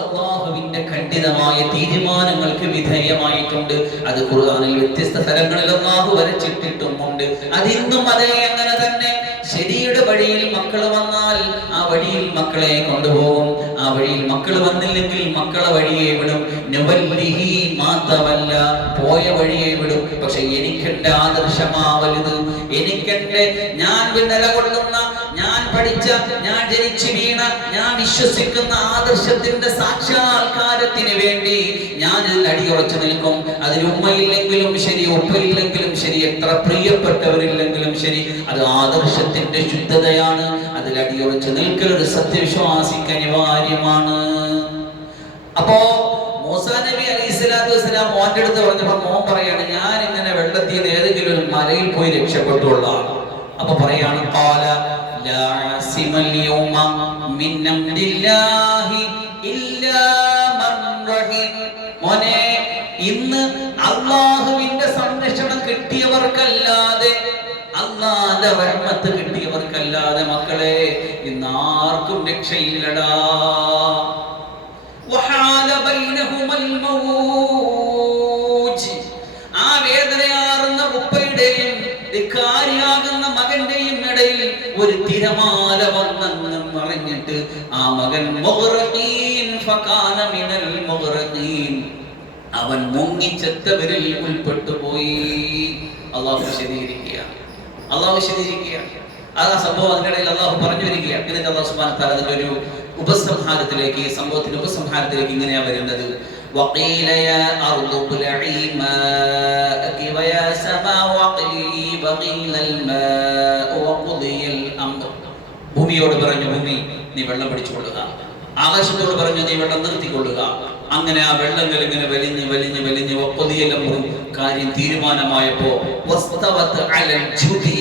അല്ലാഹുവിന്റെ ഖണ്ഡിതമായ തീരുമാനങ്ങൾക്ക് വിധേയമായിട്ടുണ്ട്. അത് ഖുർആനിൽ വ്യത്യസ്ത സ്ഥലങ്ങളിൽ അല്ലാഹു വരച്ചിട്ടിട്ടുമുണ്ട്. അതിന്നും അതേ അങ്ങനെ തന്നെ. ശരിയുടെ വഴിയിൽ മക്കൾ വന്നാൽ ആ വഴിയിൽ മക്കളെ കൊണ്ടുപോകും. ആ വഴിയിൽ മക്കൾ വന്നില്ലെങ്കിൽ മക്കളെ വഴിയെ വിടും. നുവല്ലിഹി മാതവല്ല, പോയ വഴിയെ വിടും. പക്ഷെ എനിക്കെന്റെ ആദർശമാ വലുത്. എനിക്കെന്റെ ഞാൻ നിലകൊള്ളുന്ന, ഞാൻ പഠിച്ച, ഞാൻ ജനിച്ചു വീണ, ഞാൻ വിശ്വസിക്കുന്ന ആദർശത്തിന്റെ സാക്ഷാത്കാരത്തിന് വേണ്ടി ഞാൻ അടിയുറച്ചു നിൽക്കും. അതിൽ ഉമ്മയില്ലെങ്കിലും ശരി, ഉപ്പയില്ലെങ്കിലും ശരി, എത്ര പ്രിയപ്പെട്ടവരില്ലെങ്കിലും ശരി, അത് ആദർശത്തിന്റെ ശുദ്ധതയാണ്. അതിൽ അടിയുറച്ചു നിൽക്കൽ ഒരു സത്യവിശ്വാസിക്ക് അനിവാര്യമാണ്. അപ്പോ മൂസാ നബി അലൈഹിസ്സലാത്തു വസ്സലാം മോന്റെ അടുത്ത് പറഞ്ഞപ്പോൾ മോൻ പറയാണ്, ഞാൻ ഇങ്ങനെ വെള്ളത്തിൽ നിന്ന് ഏതെങ്കിലും ഒരു മലയിൽ പോയി രക്ഷപ്പെട്ടുകൊള്ളാം. അപ്പൊ പറയാണ്, ഖാല ലാ ആസിമൽ യൗമ മിൻ അംരില്ലാഹി ഇല്ലാ മൻ റഹീം. മോനെ, ഇന്ന് അല്ലാഹുവിന്റെ സംരക്ഷണം കിട്ടിയവർക്കല്ലാതെ, അല്ലാഹുവിന്റെ റഹ്മത്ത് കിട്ടിയവർക്കല്ലാതെ മക്കളെ ഇന്ന് ആർക്കും രക്ഷയില്ലടാ. വഹാല ബൈനഹുമൽ മൗജ്. ആ വേദനയാർന്ന ഉപ്പയുടെയും ധിക്കാരിയാകുന്ന മകന്റെയും ഇടയിൽ ഒരു തിരമാല വന്നെന്ന് പറഞ്ഞിട്ട് ആ മകൻ മുഗ്റഖീൻ ഫകാന മിനൽ മുഗ്റഖീൻ, അവൻ മുങ്ങിച്ചത്തവരിൽ ഉൾപ്പെട്ടു പോയി. അല്ലാഹു വിശദീകരിക്കുകയാണ്. ആ സംഭവം അതിനിടയിൽ അല്ലാഹു പറഞ്ഞു വരികയാണ്. എന്നിട്ട് അല്ലാഹു സുബ്ഹാനഹു വ തആല അതിന്റെ ഒരു ഉപസംഹാരത്തിലേക്ക്, ഈ സംഭവത്തിന്റെ ഉപസംഹാരത്തിലേക്ക് ഇങ്ങനെയാ വരുന്നത്. وقيل يا أرض ابلعي ماءك ويا سماء واقلعي وغيض الماء وقضي الأمر. ഭൂമിയോട് പറഞ്ഞു, ഭൂമി നീ വെള്ളം പിടിച്ചുകൊള്ളുക. ആകാശത്തോട് പറഞ്ഞു, നീ വെള്ളം നിർത്തിക്കൊള്ളുക. അങ്ങനെ ആ വെള്ളങ്ങൾ ഇങ്ങനെ വലിഞ്ഞ് വലിഞ്ഞ് വലിഞ്ഞ് വഖദിയൽ അംറു, കാര്യം തീരുമാനമായപ്പോ വസ്തവത് അലൽ ജുദി,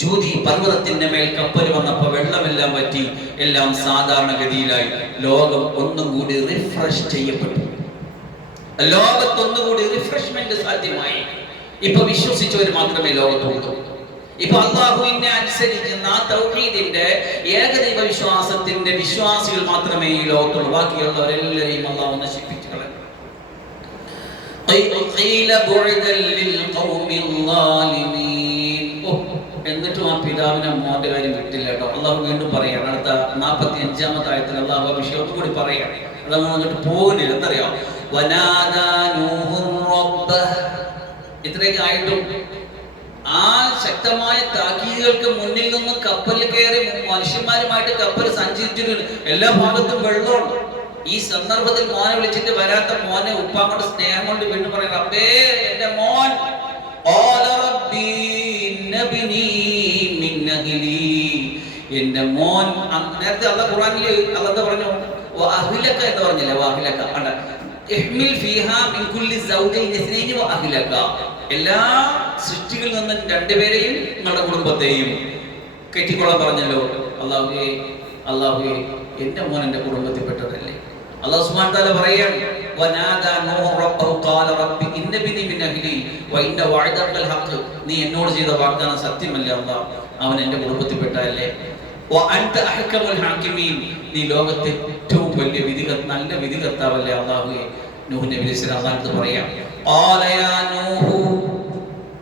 ജൂതി പർവ്വതത്തിന്റെ മേൽ കപ്പൽ വന്നപ്പോൾ വെള്ളമെല്ലാം പറ്റി, എല്ലാം സാധാരണഗതിയിലായി. ലോകം ഒന്നും കൂടി റിഫ്രഷ് ചെയ്യപ്പെട്ടു. ലോകത്തൊന്നുകൂടി റിഫ്രഷ്മെന്റ് സാധ്യമായി. ഇപ്പൊ വിശ്വസിച്ചവർ മാത്രമേ ലോകത്തുള്ളൂ. ഇപ്പൊ അല്ലാഹുവിനെ അനുസരിക്കുന്ന തൗഹീദിന്റെ ഏകദൈവ വിശ്വാസത്തിന്റെ വിശ്വാസികൾ മാത്രമേ ഈ ലോകത്തുള്ളൂ. ബാക്കിയുള്ളവരെല്ലാരെയും അല്ലാഹു നശിപ്പിച്ചു കളഞ്ഞു. എന്നിട്ടും ആ പിതാവിനെ മോന്റെ കാര്യം വിട്ടില്ല കേട്ടോ. അള്ളാഹു വീണ്ടും പറയാണ്, അടുത്ത 45-ാമത്തെ ആയത്തിൽ അള്ളാഹു ആ വിഷയം ഒന്നും കൂടി പറയാണ്. അള്ളാഹു വന്നിട്ട് പോകുന്നില്ല. എന്തറിയാം, ഇത്രയൊക്കെ ആയിട്ടും ആ ശക്തമായ താക്കീതുകൾക്ക് മുന്നിൽ നിന്ന് കപ്പലിൽ കയറി മനുഷ്യന്മാരുമായിട്ട് കപ്പൽ സഞ്ചരിച്ചിട്ട് എല്ലാ ഭാഗത്തും വെള്ളമാണ്. ഈ സന്ദർഭത്തിൽ മോനെ വിളിച്ചിട്ട് വരാത്ത മോനെ ഉപ്പാങ്ങോട്ട് സ്നേഹം കൊണ്ട് വീണ്ടും പറയാം, റബ്ബേ എന്റെ മോൻ, എന്റെ മോൻ. നേരത്തെ അല്ലാഹു ഖുർആനിൽ അല്ലാഹു പറഞ്ഞു വഅഹ്ലക എന്ന് പറഞ്ഞില്ലേ, വഅഹ്ലക അല്ല, ഇഹ്മിൽ ഫീഹാ മിൻ കുല്ലി സൗജൈൻ ഇസ്നൈനി വഅഹ്ലക, എല്ലാ സൃഷ്ടികളിൽ നിന്നും രണ്ടുപേരെയും നിങ്ങളുടെ കുടുംബത്തെയും കെട്ടിക്കൊള്ളാൻ പറഞ്ഞല്ലോ. അല്ലാഹുവേ, അല്ലാഹുവേ എന്റെ മോൻ എന്റെ കുടുംബത്തിൽപ്പെട്ടതല്ലേ. അല്ലാഹു സുബ്ഹാനഹു വ തആല പറയാണ്, വനാദാ നൂഹു റബ്ബഹു ഖാല റബ്ബി ഇന്ന ബിനി മിൻ അഹ്ലി വ ഇന്ന വഅദകൽ ഹഖ്, നീ എന്നോട് ചെയ്ത വാഗ്ദാനം സത്യമല്ലേ അല്ലാഹ്, അവൻ എന്റെ കുടുംബത്തിൽപ്പെട്ടതല്ലേ. വ അൻത അഹ്കമുൽ ഹാകിമീൻ, നീ ലോകത്തെ ഏറ്റവും വലിയ നല്ല വിധികർത്താവല്ലേ അല്ലാഹുവേ. നൂഹ് നബി അലൈഹി സ്വലാം അടുത്ത് പറയാം, ഖാല യാ നൂഹു,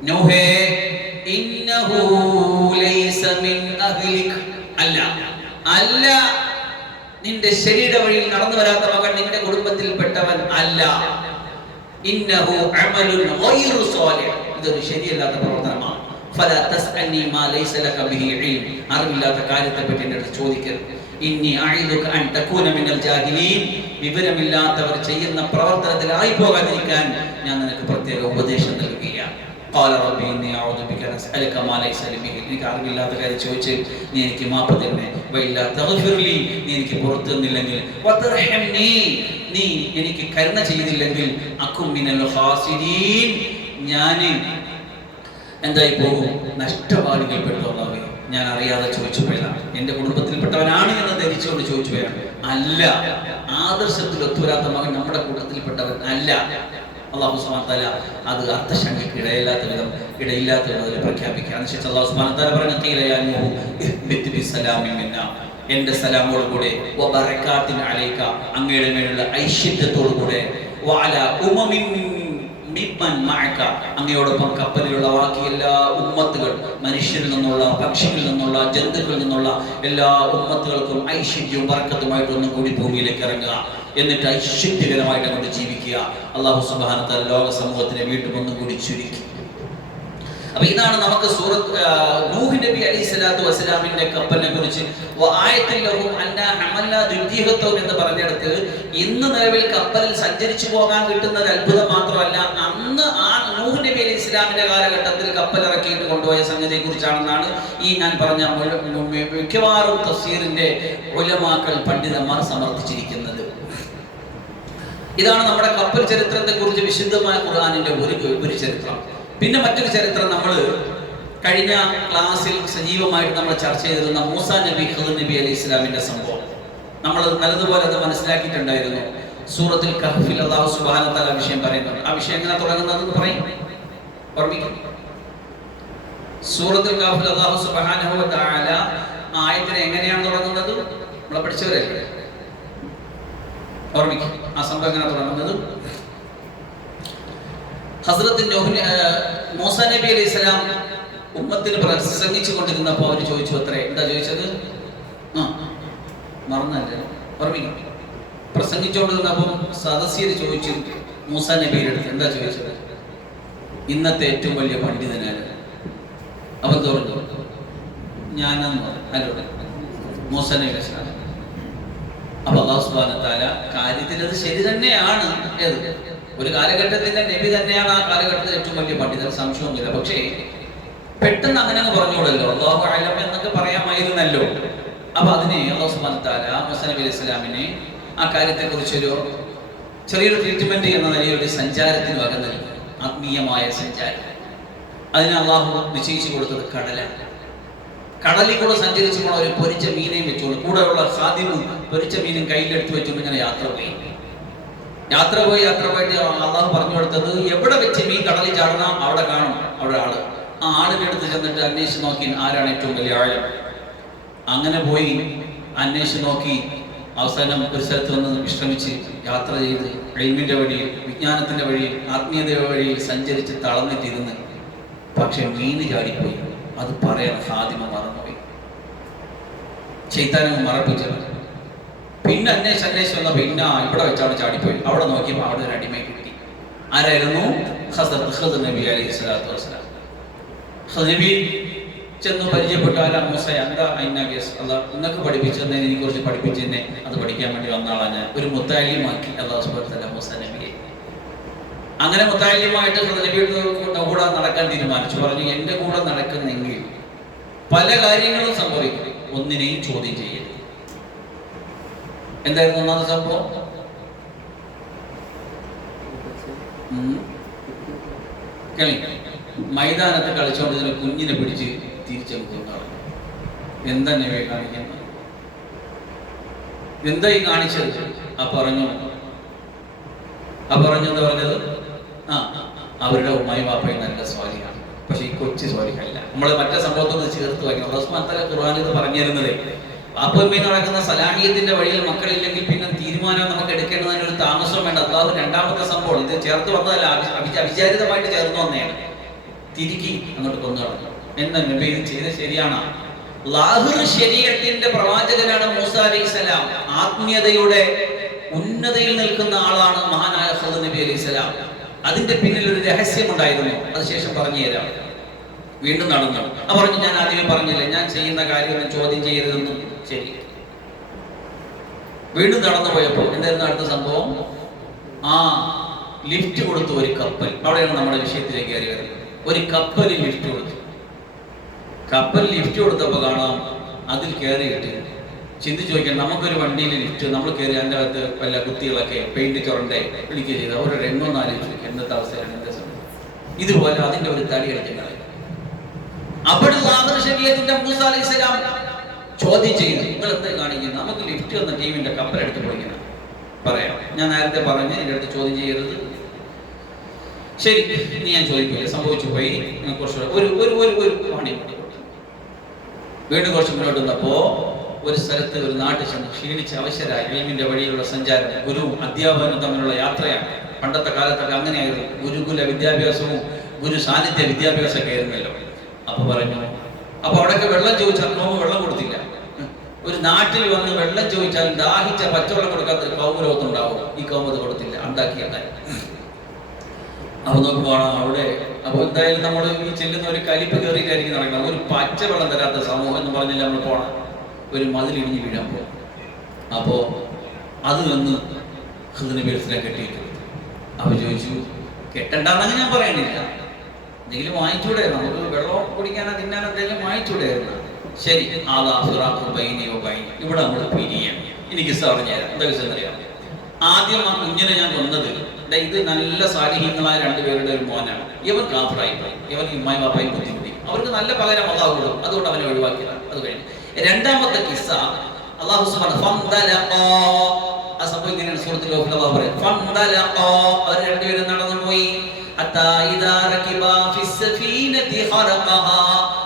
നൂഹേ ഇന്നഹു ലൈസ മിൻ അഹ്ലിക്, അല്ല അല്ല, നിന്റെ ശരീര വഴിയിൽ നടന്നു വരാത്ത മകൻ നിന്റെ കുടുംബത്തിൽപ്പെട്ടവൻ അല്ല. ഇന്നഹു അമലുൻ ഗൈറു സാലിഹ്, ഇതൊരു ശരിയല്ലാത്ത പ്രവർത്തനമാണ്. ഫലാ തസ്അൽനി മാ ലൈസ ലക ബിഹി ഇൽം, അറിവില്ലാത്ത കാര്യത്തെ പറ്റി എന്നോട് ചോദിക്കരുത്. ഇന്നി അഈദുക അൻ തകൂന മിനൽ ജാഹിലീൻ, വിവരമില്ലാത്തവർ ചെയ്യുന്ന പ്രവർത്തനത്തിലായി പോകാതിരിക്കാൻ ഞാൻ നിനക്ക് പ്രത്യേക ഉപദേശം നൽകുകയാണ്. ഖാല റബ്ബി ഇന്നി അഊദു ബിക അൻ അസ്അലക മാ ലൈസ ലി ബിഹി, എനിക്ക് അറിവില്ലാത്ത കാര്യം ചോദിച്ച് നീ എനിക്ക് മാപ്പ് തരണേ. വഇല്ലാ തഗ്ഫിർലി, നീ എനിക്ക് പുറത്തു തന്നില്ലെങ്കിൽ, വതർഹംനി, നീ എനിക്ക് കരുണ ചെയ്തില്ലെങ്കിൽ, അകും മിനൽ ഖാസിരീൻ, ഞാൻ എന്തായി പോകും, നഷ്ടവാദികൾ പെട്ടോന്നാവേ. ഞാൻ അറിയാതെ ചോദിച്ചു പോയതാണ്, എന്റെ കുടുംബത്തിൽപ്പെട്ടവനാണ് എന്ന് ധരിച്ചുകൊണ്ട് ചോദിച്ചു പോയാണ്. അല്ല, ആദർശത്തിൽ ഒത്തുവരാത്ത മകൻ നമ്മുടെ കൂട്ടത്തിൽപ്പെട്ടവൻ അല്ല. അല്ലാഹു സുബ്ഹാനഹു വ തആല അത് അർത്ഥശങ്കയ്ക്ക് ഇടയില്ലാത്ത വിധം അതിൽ പ്രഖ്യാപിക്കുക. അതിനുശേഷം അല്ലാഹു സുബ്ഹാനഹു വ തആല പറഞ്ഞു, ഖീല യാ നൂഹു ഇഹ്ബിത് ബിസലാമിൻ മിന്നാ, എന്റെ സലാമോട് കൂടെ, വ ബറകാത്തിൻ അലൈക, അങ്ങയുടെ മേലുള്ള ഐശ്വര്യത്തോട് കൂടെ, വ അലാ ഉമമിൻ മിമ്മൻ മഅക, അങ്ങയോടൊപ്പം കപ്പലിലുള്ള ബാക്കി എല്ലാ ഉമ്മത്തുകൾ, മനുഷ്യരിൽ നിന്നുള്ള, പക്ഷികളിൽ നിന്നുള്ള, ജന്തുക്കളിൽ നിന്നുള്ള എല്ലാ ഉമ്മത്തുകൾക്കും ഐശ്വര്യവും ബർക്കത്തുമായിട്ട് ഒന്നും കൂടി ഭൂമിയിലേക്ക് ഇറങ്ങുക, എന്നിട്ട് ഐശ്വര്യകരമായിട്ട് അങ്ങോട്ട് ജീവിക്കുക. അല്ലാഹു സുബ്ഹാനഹു വ തആല ലോക സമൂഹത്തിനെ വീണ്ടും ഒന്നും കൂടി ചുരുക്കി. അപ്പൊ ഇതാണ് നമുക്ക് സൂറത്ത് നൂഹ് നബി അലൈഹി സ്വലാത്തു വസ്സലാമിന്റെ കപ്പലിനെ കുറിച്ച് എന്ന് പറഞ്ഞെടുത്ത് ഇന്ന് നിലവിൽ കപ്പലിൽ സഞ്ചരിച്ചു പോകാൻ കിട്ടുന്ന ഒരു അത്ഭുതം മാത്രമല്ല, അന്ന് ആ നൂഹ് നബി അലൈഹി ഇസ്ലാമിന്റെ കാലഘട്ടത്തിൽ കപ്പൽ ഇറക്കിയിട്ട് കൊണ്ടുപോയ സംഗതിയെ കുറിച്ചാണെന്നാണ് ഈ ഞാൻ പറഞ്ഞ മിക്കവാറും തഫ്സീറിന്റെ ഉലമാക്കൾ, പണ്ഡിതന്മാർ സമർത്ഥിച്ചിരിക്കുന്നത്. ഇതാണ് നമ്മുടെ കപ്പൽ ചരിത്രത്തെ കുറിച്ച് വിശുദ്ധമായ ഖുർആനിന്റെ ഒരു ചരിത്രം. പിന്നെ മറ്റൊരു ചരിത്രം നമ്മൾ കഴിഞ്ഞ ക്ലാസ്സിൽ സജീവമായിട്ട് നമ്മൾ ചർച്ച ചെയ്തിരുന്ന മൂസാ നബി ഖിദ്ർ നബി അലൈഹി ഇസ്ലാമിന്റെ സംഭവം നമ്മൾ നല്ലതുപോലെ അത് മനസ്സിലാക്കിയിട്ടുണ്ടായിരുന്നു. സൂറത്തുൽ കഹ്ഫിൽ അല്ലാഹു സുബ്ഹാനഹു വ തആല വിഷയം പറയുന്നുണ്ട്. ആ വിഷയം എങ്ങനെ തുടങ്ങുന്നതെന്ന് പറയും, ഓർമ്മിക്കും. സൂറത്തുൽ കഹ്ഫിൽ അല്ലാഹു സുബ്ഹാനഹു വ തആല ആയത്തിനെ എങ്ങനെയാണ് തുടങ്ങുന്നത്? നമ്മൾ പഠിച്ചവരല്ലേ, ഓർമ്മിക്കും. ആ സംഭവം എങ്ങനെ തുടങ്ങുന്നത്? ഹസ്രത്ത് മൂസാ നബി അലൈഹി സ്വലാം ഉമ്മത്തിന് പ്രസംഗിച്ചു കൊണ്ടിരുന്നപ്പോൾ അവർ ചോദിച്ചു അത്രേ. എന്താ ചോദിച്ചത്? മറന്നല്ലേ, ഓർമ്മിക്കും. പ്രസംഗിച്ചുകൊണ്ടിരുന്നപ്പോൾ സദസ്യര് ചോദിച്ചു മൂസാ നബിയുടെ അടുത്ത്. എന്താ ചോദിച്ചത്? ഇന്നത്തെ ഏറ്റവും വലിയ പണ്ഡിതനാണ്. അവൻ തോന്നുന്നു ഞാനെന്ന് ആരോട്? മൂസാ നബി അലൈഹി സ്വലാം. അപ്പൊ അല്ലാഹു സുബ്ഹാനഹു വ തആല കാര്യത്തിൽ അത് ശരി തന്നെയാണ്. ഏത് ഒരു കാലഘട്ടത്തിന്റെ നബി തന്നെയാണ് ആ കാലഘട്ടത്തിൽ ഏറ്റവും വലിയ പണ്ഡിതൻ, സംശയമൊന്നുമില്ല. പക്ഷേ പെട്ടെന്ന് അങ്ങനെ അങ്ങ് പറഞ്ഞോളല്ലോ, അല്ലാഹു അഅലം എന്നൊക്കെ പറയാമായിരുന്നല്ലോ. അപ്പൊ അതിനെ അല്ലാഹു സുബ്ഹാനഹു വ തആല മൂസാ നബി അലൈഹി സ്വലാമിനെ ആ കാര്യത്തെ കുറിച്ചൊരു ചെറിയൊരു ട്രീറ്റ്മെന്റ് എന്ന നിലയിൽ ഒരു സഞ്ചാരത്തിന് വക നൽകി, ആത്മീയമായ സഞ്ചാരം. അതിന് അള്ളാഹു നിശ്ചയിച്ചു കൊടുത്തത് കടലാണ്. കടലിൽ കൂടെ സഞ്ചരിച്ചു പോണ ഒരു പൊരിച്ച മീനെയും വെച്ചോളൂ, കൂടെയുള്ള ഖാദിമും പൊരിച്ച മീനും കയ്യിലെടുത്ത് വെച്ചുകൊണ്ട് ഇങ്ങനെ യാത്ര പോയി അള്ളാഹു പറഞ്ഞു കൊടുത്തത്, എവിടെ വെച്ച് മീൻ കടലിൽ ചാടണം അവിടെ കാണും, അവിടെ ആള്. ആ ആളിന്റെ അടുത്ത് ചെന്നിട്ട് അന്വേഷിച്ച് നോക്കി ആരാണ് ഏറ്റവും വലിയ ആഴം. അങ്ങനെ പോയി അന്വേഷിച്ച് നോക്കി അവസാനം ഒരു സ്ഥലത്ത് വന്ന് വിശ്രമിച്ച് യാത്ര ചെയ്ത് ഇൽമിന്റെ വഴിയിൽ, വിജ്ഞാനത്തിന്റെ വഴിയിൽ, ആത്മീയതയുടെ വഴിയിൽ സഞ്ചരിച്ച് തളർന്നിട്ടിരുന്ന്. പക്ഷെ മീന് ചാടിപ്പോയി. അത് പറയാൻ ഖാദിമ മറന്നുപോയി, ശൈത്താനങ്ങ് മറപ്പിച്ചത്. പിന്നെ അന്വേഷിച്ച് വന്ന പിന്നെ ഇവിടെ വെച്ചാണ് ചാടിപ്പോയി. അവിടെ നോക്കിയപ്പോൾ അവിടെ ഒരു അടിമയെ കിട്ടി. ആരായിരുന്നു? ഹസ്രത്ത് ഖിദ്ർ നബി അലൈഹി സ്വലാത്തു വസ്സലാം. നബി ചെന്ന് പരിചയപ്പെട്ടു. ആരാ? മൂസ. എന്താ അതിനാ കേസ്? അല്ല, നിങ്ങൾക്ക് പഠിപ്പിച്ചെന്നെ, എനിക്ക് കുറച്ച് പഠിപ്പിച്ചെന്നെ, അത് പഠിക്കാൻ വേണ്ടി വന്ന ആളാണ് ഞാൻ. ഒരു മുത്തഅല്ലിമാക്കി അല്ലാഹു സുബ്ഹാനഹു വ തആല മൂസ നബിയെ. അങ്ങനെ മുത്തഅല്ലിമായിട്ട് നബിയുടെ കൂടെ നടക്കാൻ തീരുമാനിച്ചു. പറഞ്ഞു, എന്റെ കൂടെ നടക്കുന്നെങ്കിൽ പല കാര്യങ്ങളും സംഭവിക്കും, ഒന്നിനെയും ചോദ്യം ചെയ്യരുത്. എന്തായിരുന്നു ഒന്നാമത്തെ സംഭവം? കളി മൈതാനത്ത് കളിച്ചുകൊണ്ട് കുഞ്ഞിനെ പിടിച്ച് തിരിച്ചെടുക്കുന്നതാണ്. എന്താ നബിയെ കാണിക്കുന്നത്? എന്താ ഈ കാണിച്ചത്? എന്താ പറഞ്ഞത്? അവരുടെ ഉമ്മായും വാപ്പയും നല്ല സ്വാലിഹാണ്, പക്ഷെ ഈ കൊച്ചു സ്വാലിഹല്ല. നമ്മൾ മറ്റേ സംഭവത്തോട് ചേർത്ത് വയ്ക്കണം. റഹ്മാൻ തആല ഖുർആനിൽ ഇത് പറഞ്ഞു തരുന്നത്, വാപ്പമ്മയും നടക്കുന്ന സലാഹിയത്തിന്റെ വഴിയിൽ മക്കളില്ലെങ്കിൽ പിന്നെ തീരുമാനം നമുക്ക് എടുക്കേണ്ടതിന് ഒരു താമസം വേണ്ട. അല്ലാഹു രണ്ടാമത്തെ സംഭവം ഇത് ചേർത്ത് വന്നതല്ല, അവിചാരിതമായിട്ട് ചേർന്ന് വന്നതാണ്. തിരികെ അങ്ങോട്ട് കൊന്നു കളഞ്ഞു. എന്താ നബി ഇത് ചെയ്ത് ശരിയാണ്? ലാഹിർ ശരീഅത്തിന്റെ പ്രവാചകനാണ് മൂസ അലൈഹിസ്സലാം. ആത്മീയതയുടെ ഉന്നതയിൽ നിൽക്കുന്ന ആളാണ് മഹാനായ ഖിദ്ർ നബി അലൈഹിസ്സലാം. അതിന്റെ പിന്നിൽ ഒരു രഹസ്യമുണ്ടായിരുന്നു, അത് ശേഷം പറഞ്ഞു തരാം. വീണ്ടും നടന്നു. പറഞ്ഞു, ഞാൻ ആദ്യമേ പറഞ്ഞില്ലേ, ഞാൻ ചെയ്യുന്ന കാര്യം ചോദ്യം ചെയ്യരുതെന്നും. ശരി. വീണ്ടും നടന്നു പോയപ്പോൾ എന്തായിരുന്നു അടുത്ത സംഭവം? ലിഫ്റ്റ് കൊടുത്തു ഒരു കപ്പൽ. അവിടെയാണ് നമ്മുടെ വിഷയത്തിലേക്ക് കയറി വരുന്നത്. ഒരു കപ്പലിൽ ലിഫ്റ്റ് കൊടുത്തു. കപ്പൽ ലിഫ്റ്റ് കൊടുത്തപ്പോൾ കാണാം, അതിൽ കയറിയിട്ട് ചിന്തിച്ചു നോക്കിയാൽ നമുക്കൊരു വണ്ടിയിൽ ലിഫ്റ്റ് നമ്മൾ കയറി അതിൻ്റെ അകത്ത് വല്ല കുത്തികളൊക്കെ പെയിന്റ് ചുരണ്ടെ പിടിക്കുക ചെയ്ത് അവരുടെ രംഗം ആലോചിച്ചു നോക്കി, എന്നത്തെ അവസ്ഥയാണ് എന്റെ സമയം. ഇതുപോലെ അതിന്റെ ഒരു തടി അടിച്ചിട്ടുണ്ടായി. അവിടെ ശരീഅത്തിന്റെ മൂസ അലൈഹിസ്സലാം ചോദ്യം ചെയ്യുന്നു, നിങ്ങൾ എന്താ കാണിക്കുന്നത്? നമുക്ക് ലിഫ്റ്റ് വന്ന ടീമിന്റെ കപ്പലെടുത്ത് പോയിങ്ങനെ പറയാം. ഞാൻ നേരത്തെ പറഞ്ഞ് എൻ്റെ അടുത്ത് ചോദ്യം ചെയ്യരുത്. ശരി, ഇനി ഞാൻ ചോദിക്കില്ല. സംഭവിച്ചു പോയി. കുറച്ച് ഒരു പണി വീണ്ടും കുറച്ച് മുന്നോട്ട് വന്നപ്പോ ഒരു സ്ഥലത്ത് ഒരു നാട്ടിൽ ചെന്ന് ക്ഷീണിച്ച് അവശരായി. ഇൽമിന്റെ വഴിയിലുള്ള സഞ്ചാരം, ഗുരുവും അധ്യാപകനും തമ്മിലുള്ള യാത്രയാണ്. പണ്ടത്തെ കാലത്തൊക്കെ അങ്ങനെയായിരുന്നു. ഗുരുകുല വിദ്യാഭ്യാസവും ഗുരു സാന്നിധ്യ വിദ്യാഭ്യാസമൊക്കെ ആയിരുന്നല്ലോ. അപ്പൊ പറഞ്ഞു, അപ്പൊ അവിടെയൊക്കെ വെള്ളം ചോദിച്ചാൽ കൗമ വെള്ളം കൊടുത്തില്ല. ഒരു നാട്ടിൽ വന്ന് വെള്ളം ചോദിച്ചാൽ ദാഹിച്ച പച്ചവെള്ളം കൊടുക്കാത്ത കൗമ ലോകത്തുണ്ടാവും. ഈ കൗമത് കൊടുത്തില്ല, ഉണ്ടാക്കിയ കാര്യം. അപ്പൊ നോക്കുമ്പോ അവിടെ അപ്പൊ എന്തായാലും നമ്മൾ ഈ ചെല്ലുന്ന ഒരു കലിപ്പ് കയറിയിട്ടായിരിക്കും നടക്കണം. ഒരു പച്ചവെള്ളം തരാത്ത സമൂഹം എന്ന് പറഞ്ഞില്ല നമ്മൾ പോണം. ഒരു മതിലിടിഞ്ഞ് വീഴാൻ പോകും. അപ്പോ അത് വന്ന് ഖിദ്ർ നബി അലൈഹിസ്സലാം കെട്ടിയിട്ടു. അപ്പൊ ചോദിച്ചു, കെട്ടണ്ടെന്നങ്ങനെ ഞാൻ പറയണില്ല, എന്തെങ്കിലും വാങ്ങിച്ചൂടെ, നമുക്ക് വെള്ളം കുടിക്കാനോ തിന്നാനോ എന്തെങ്കിലും വാങ്ങിച്ചൂടായിരുന്നു. ശരി, ഇവിടെ നമ്മൾ പിരിയാണ്. എനിക്ക് പറഞ്ഞുതരാം. എന്താ വിഷയം അറിയാം? ആദ്യം ആ കുഞ്ഞിനെ ഞാൻ കൊന്നത്, ഇത് നല്ല സാലിഹ്യങ്ങളായ രണ്ടുപേരുടെ ഒരു മോനാണ്, ഇവൻ കാഫിറായി പോയി, ഇവൻ ഉമ്മായി വാപ്പായി ബുദ്ധിമുട്ടി, അവർക്ക് നല്ല പകരം അല്ലാഹു കൊടുക്കും, അതുകൊണ്ട് അവനെ ഒഴിവാക്കിയതാണ്. അത് കഴിഞ്ഞു രണ്ടാമത്തെ കിസ്സ അല്ലാഹു സുബ്ഹാനഹു ആ സംഭവം ഇങ്ങനെയാണ്. സൂറത്തുൽ കഹ്ഫിൽ അല്ലാഹു പറയും ഫന്തലഖാ, അവർ രണ്ടുപേരും നടന്നുപോയി. ഹത്താ ഇദാ റകിബാ ഫിസ് സഫീനതി ഖറഖഹാ,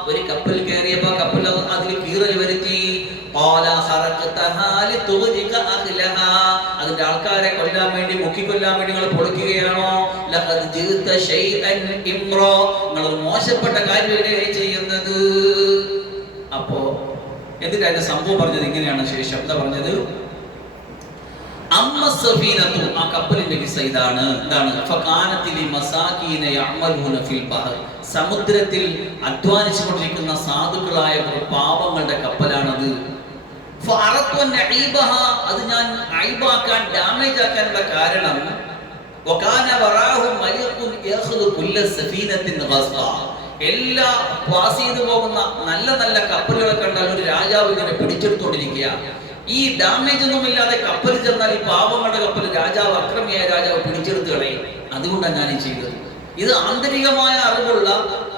ഒരു കപ്പൽ കയറിയപ്പോൾ കപ്പൽ അതിൽ കീറൽ വരുത്തി. ഖാല ഖറഖതഹാ ലിതുഗ്രിക അഹ്ലഹാ, അതിന്റെ ആൾക്കാരെ കൊല്ലാൻ വേണ്ടി, മുക്കിക്കൊല്ലാൻ വേണ്ടി നിങ്ങൾ പൊളിക്കുകയാണോ? ലഖദ് ജിത ശൈഅൻ ഇംറാ, നിങ്ങൾ മോശപ്പെട്ട കാര്യമല്ലേ ചെയ്യുന്നത്. അപ്പോ എന്നിട്ട് അതിന്റെ സംഭവം പറഞ്ഞത് ഇങ്ങനെയാണ്. ശേഷം എന്താ പറഞ്ഞത്? അമ്മ സഫീനത്തു, ആ കപ്പലിന്റെ കിസ്സ ഇതാണ്. എന്താണ്? ഫകാനത്തിൽ മസാകീന യഅമലൂന ഫിൽ ബഹർ, സമുദ്രത്തിൽ അധ്വാനിച്ചുകൊണ്ടിരിക്കുന്ന സാധുക്കളായ പാവങ്ങളുടെ കപ്പലാണത്. ഫഅറത്തു നഈബഹ, അത് ഞാൻ ഐബാക്കാൻ, ഡാമേജ് ആക്കാനുള്ള കാരണം വകാന വറാഹു മലികുൻ യഖുദു കുല്ല സഫീനത്തിൻ ഗസ്ബ, എല്ലാ പാസ് ചെയ്തു പോകുന്ന നല്ല നല്ല കപ്പലുകളെ കണ്ടാൽ ഒരു രാജാവ് ഇങ്ങനെ പിടിച്ചെടുത്തോണ്ടിരിക്കുക. ഈ ഡാമേജ് ഒന്നുമില്ലാതെ കപ്പൽ ചെന്നാൽ ഈ പാവങ്ങളുടെ കപ്പൽ രാജാവ്, അക്രമിയായ രാജാവ് പിടിച്ചെടുത്ത് കളയും. അതുകൊണ്ടാണ് ഞാൻ ഈ ചെയ്തത്. ഇത് ആന്തരികമായ അറിവുള്ള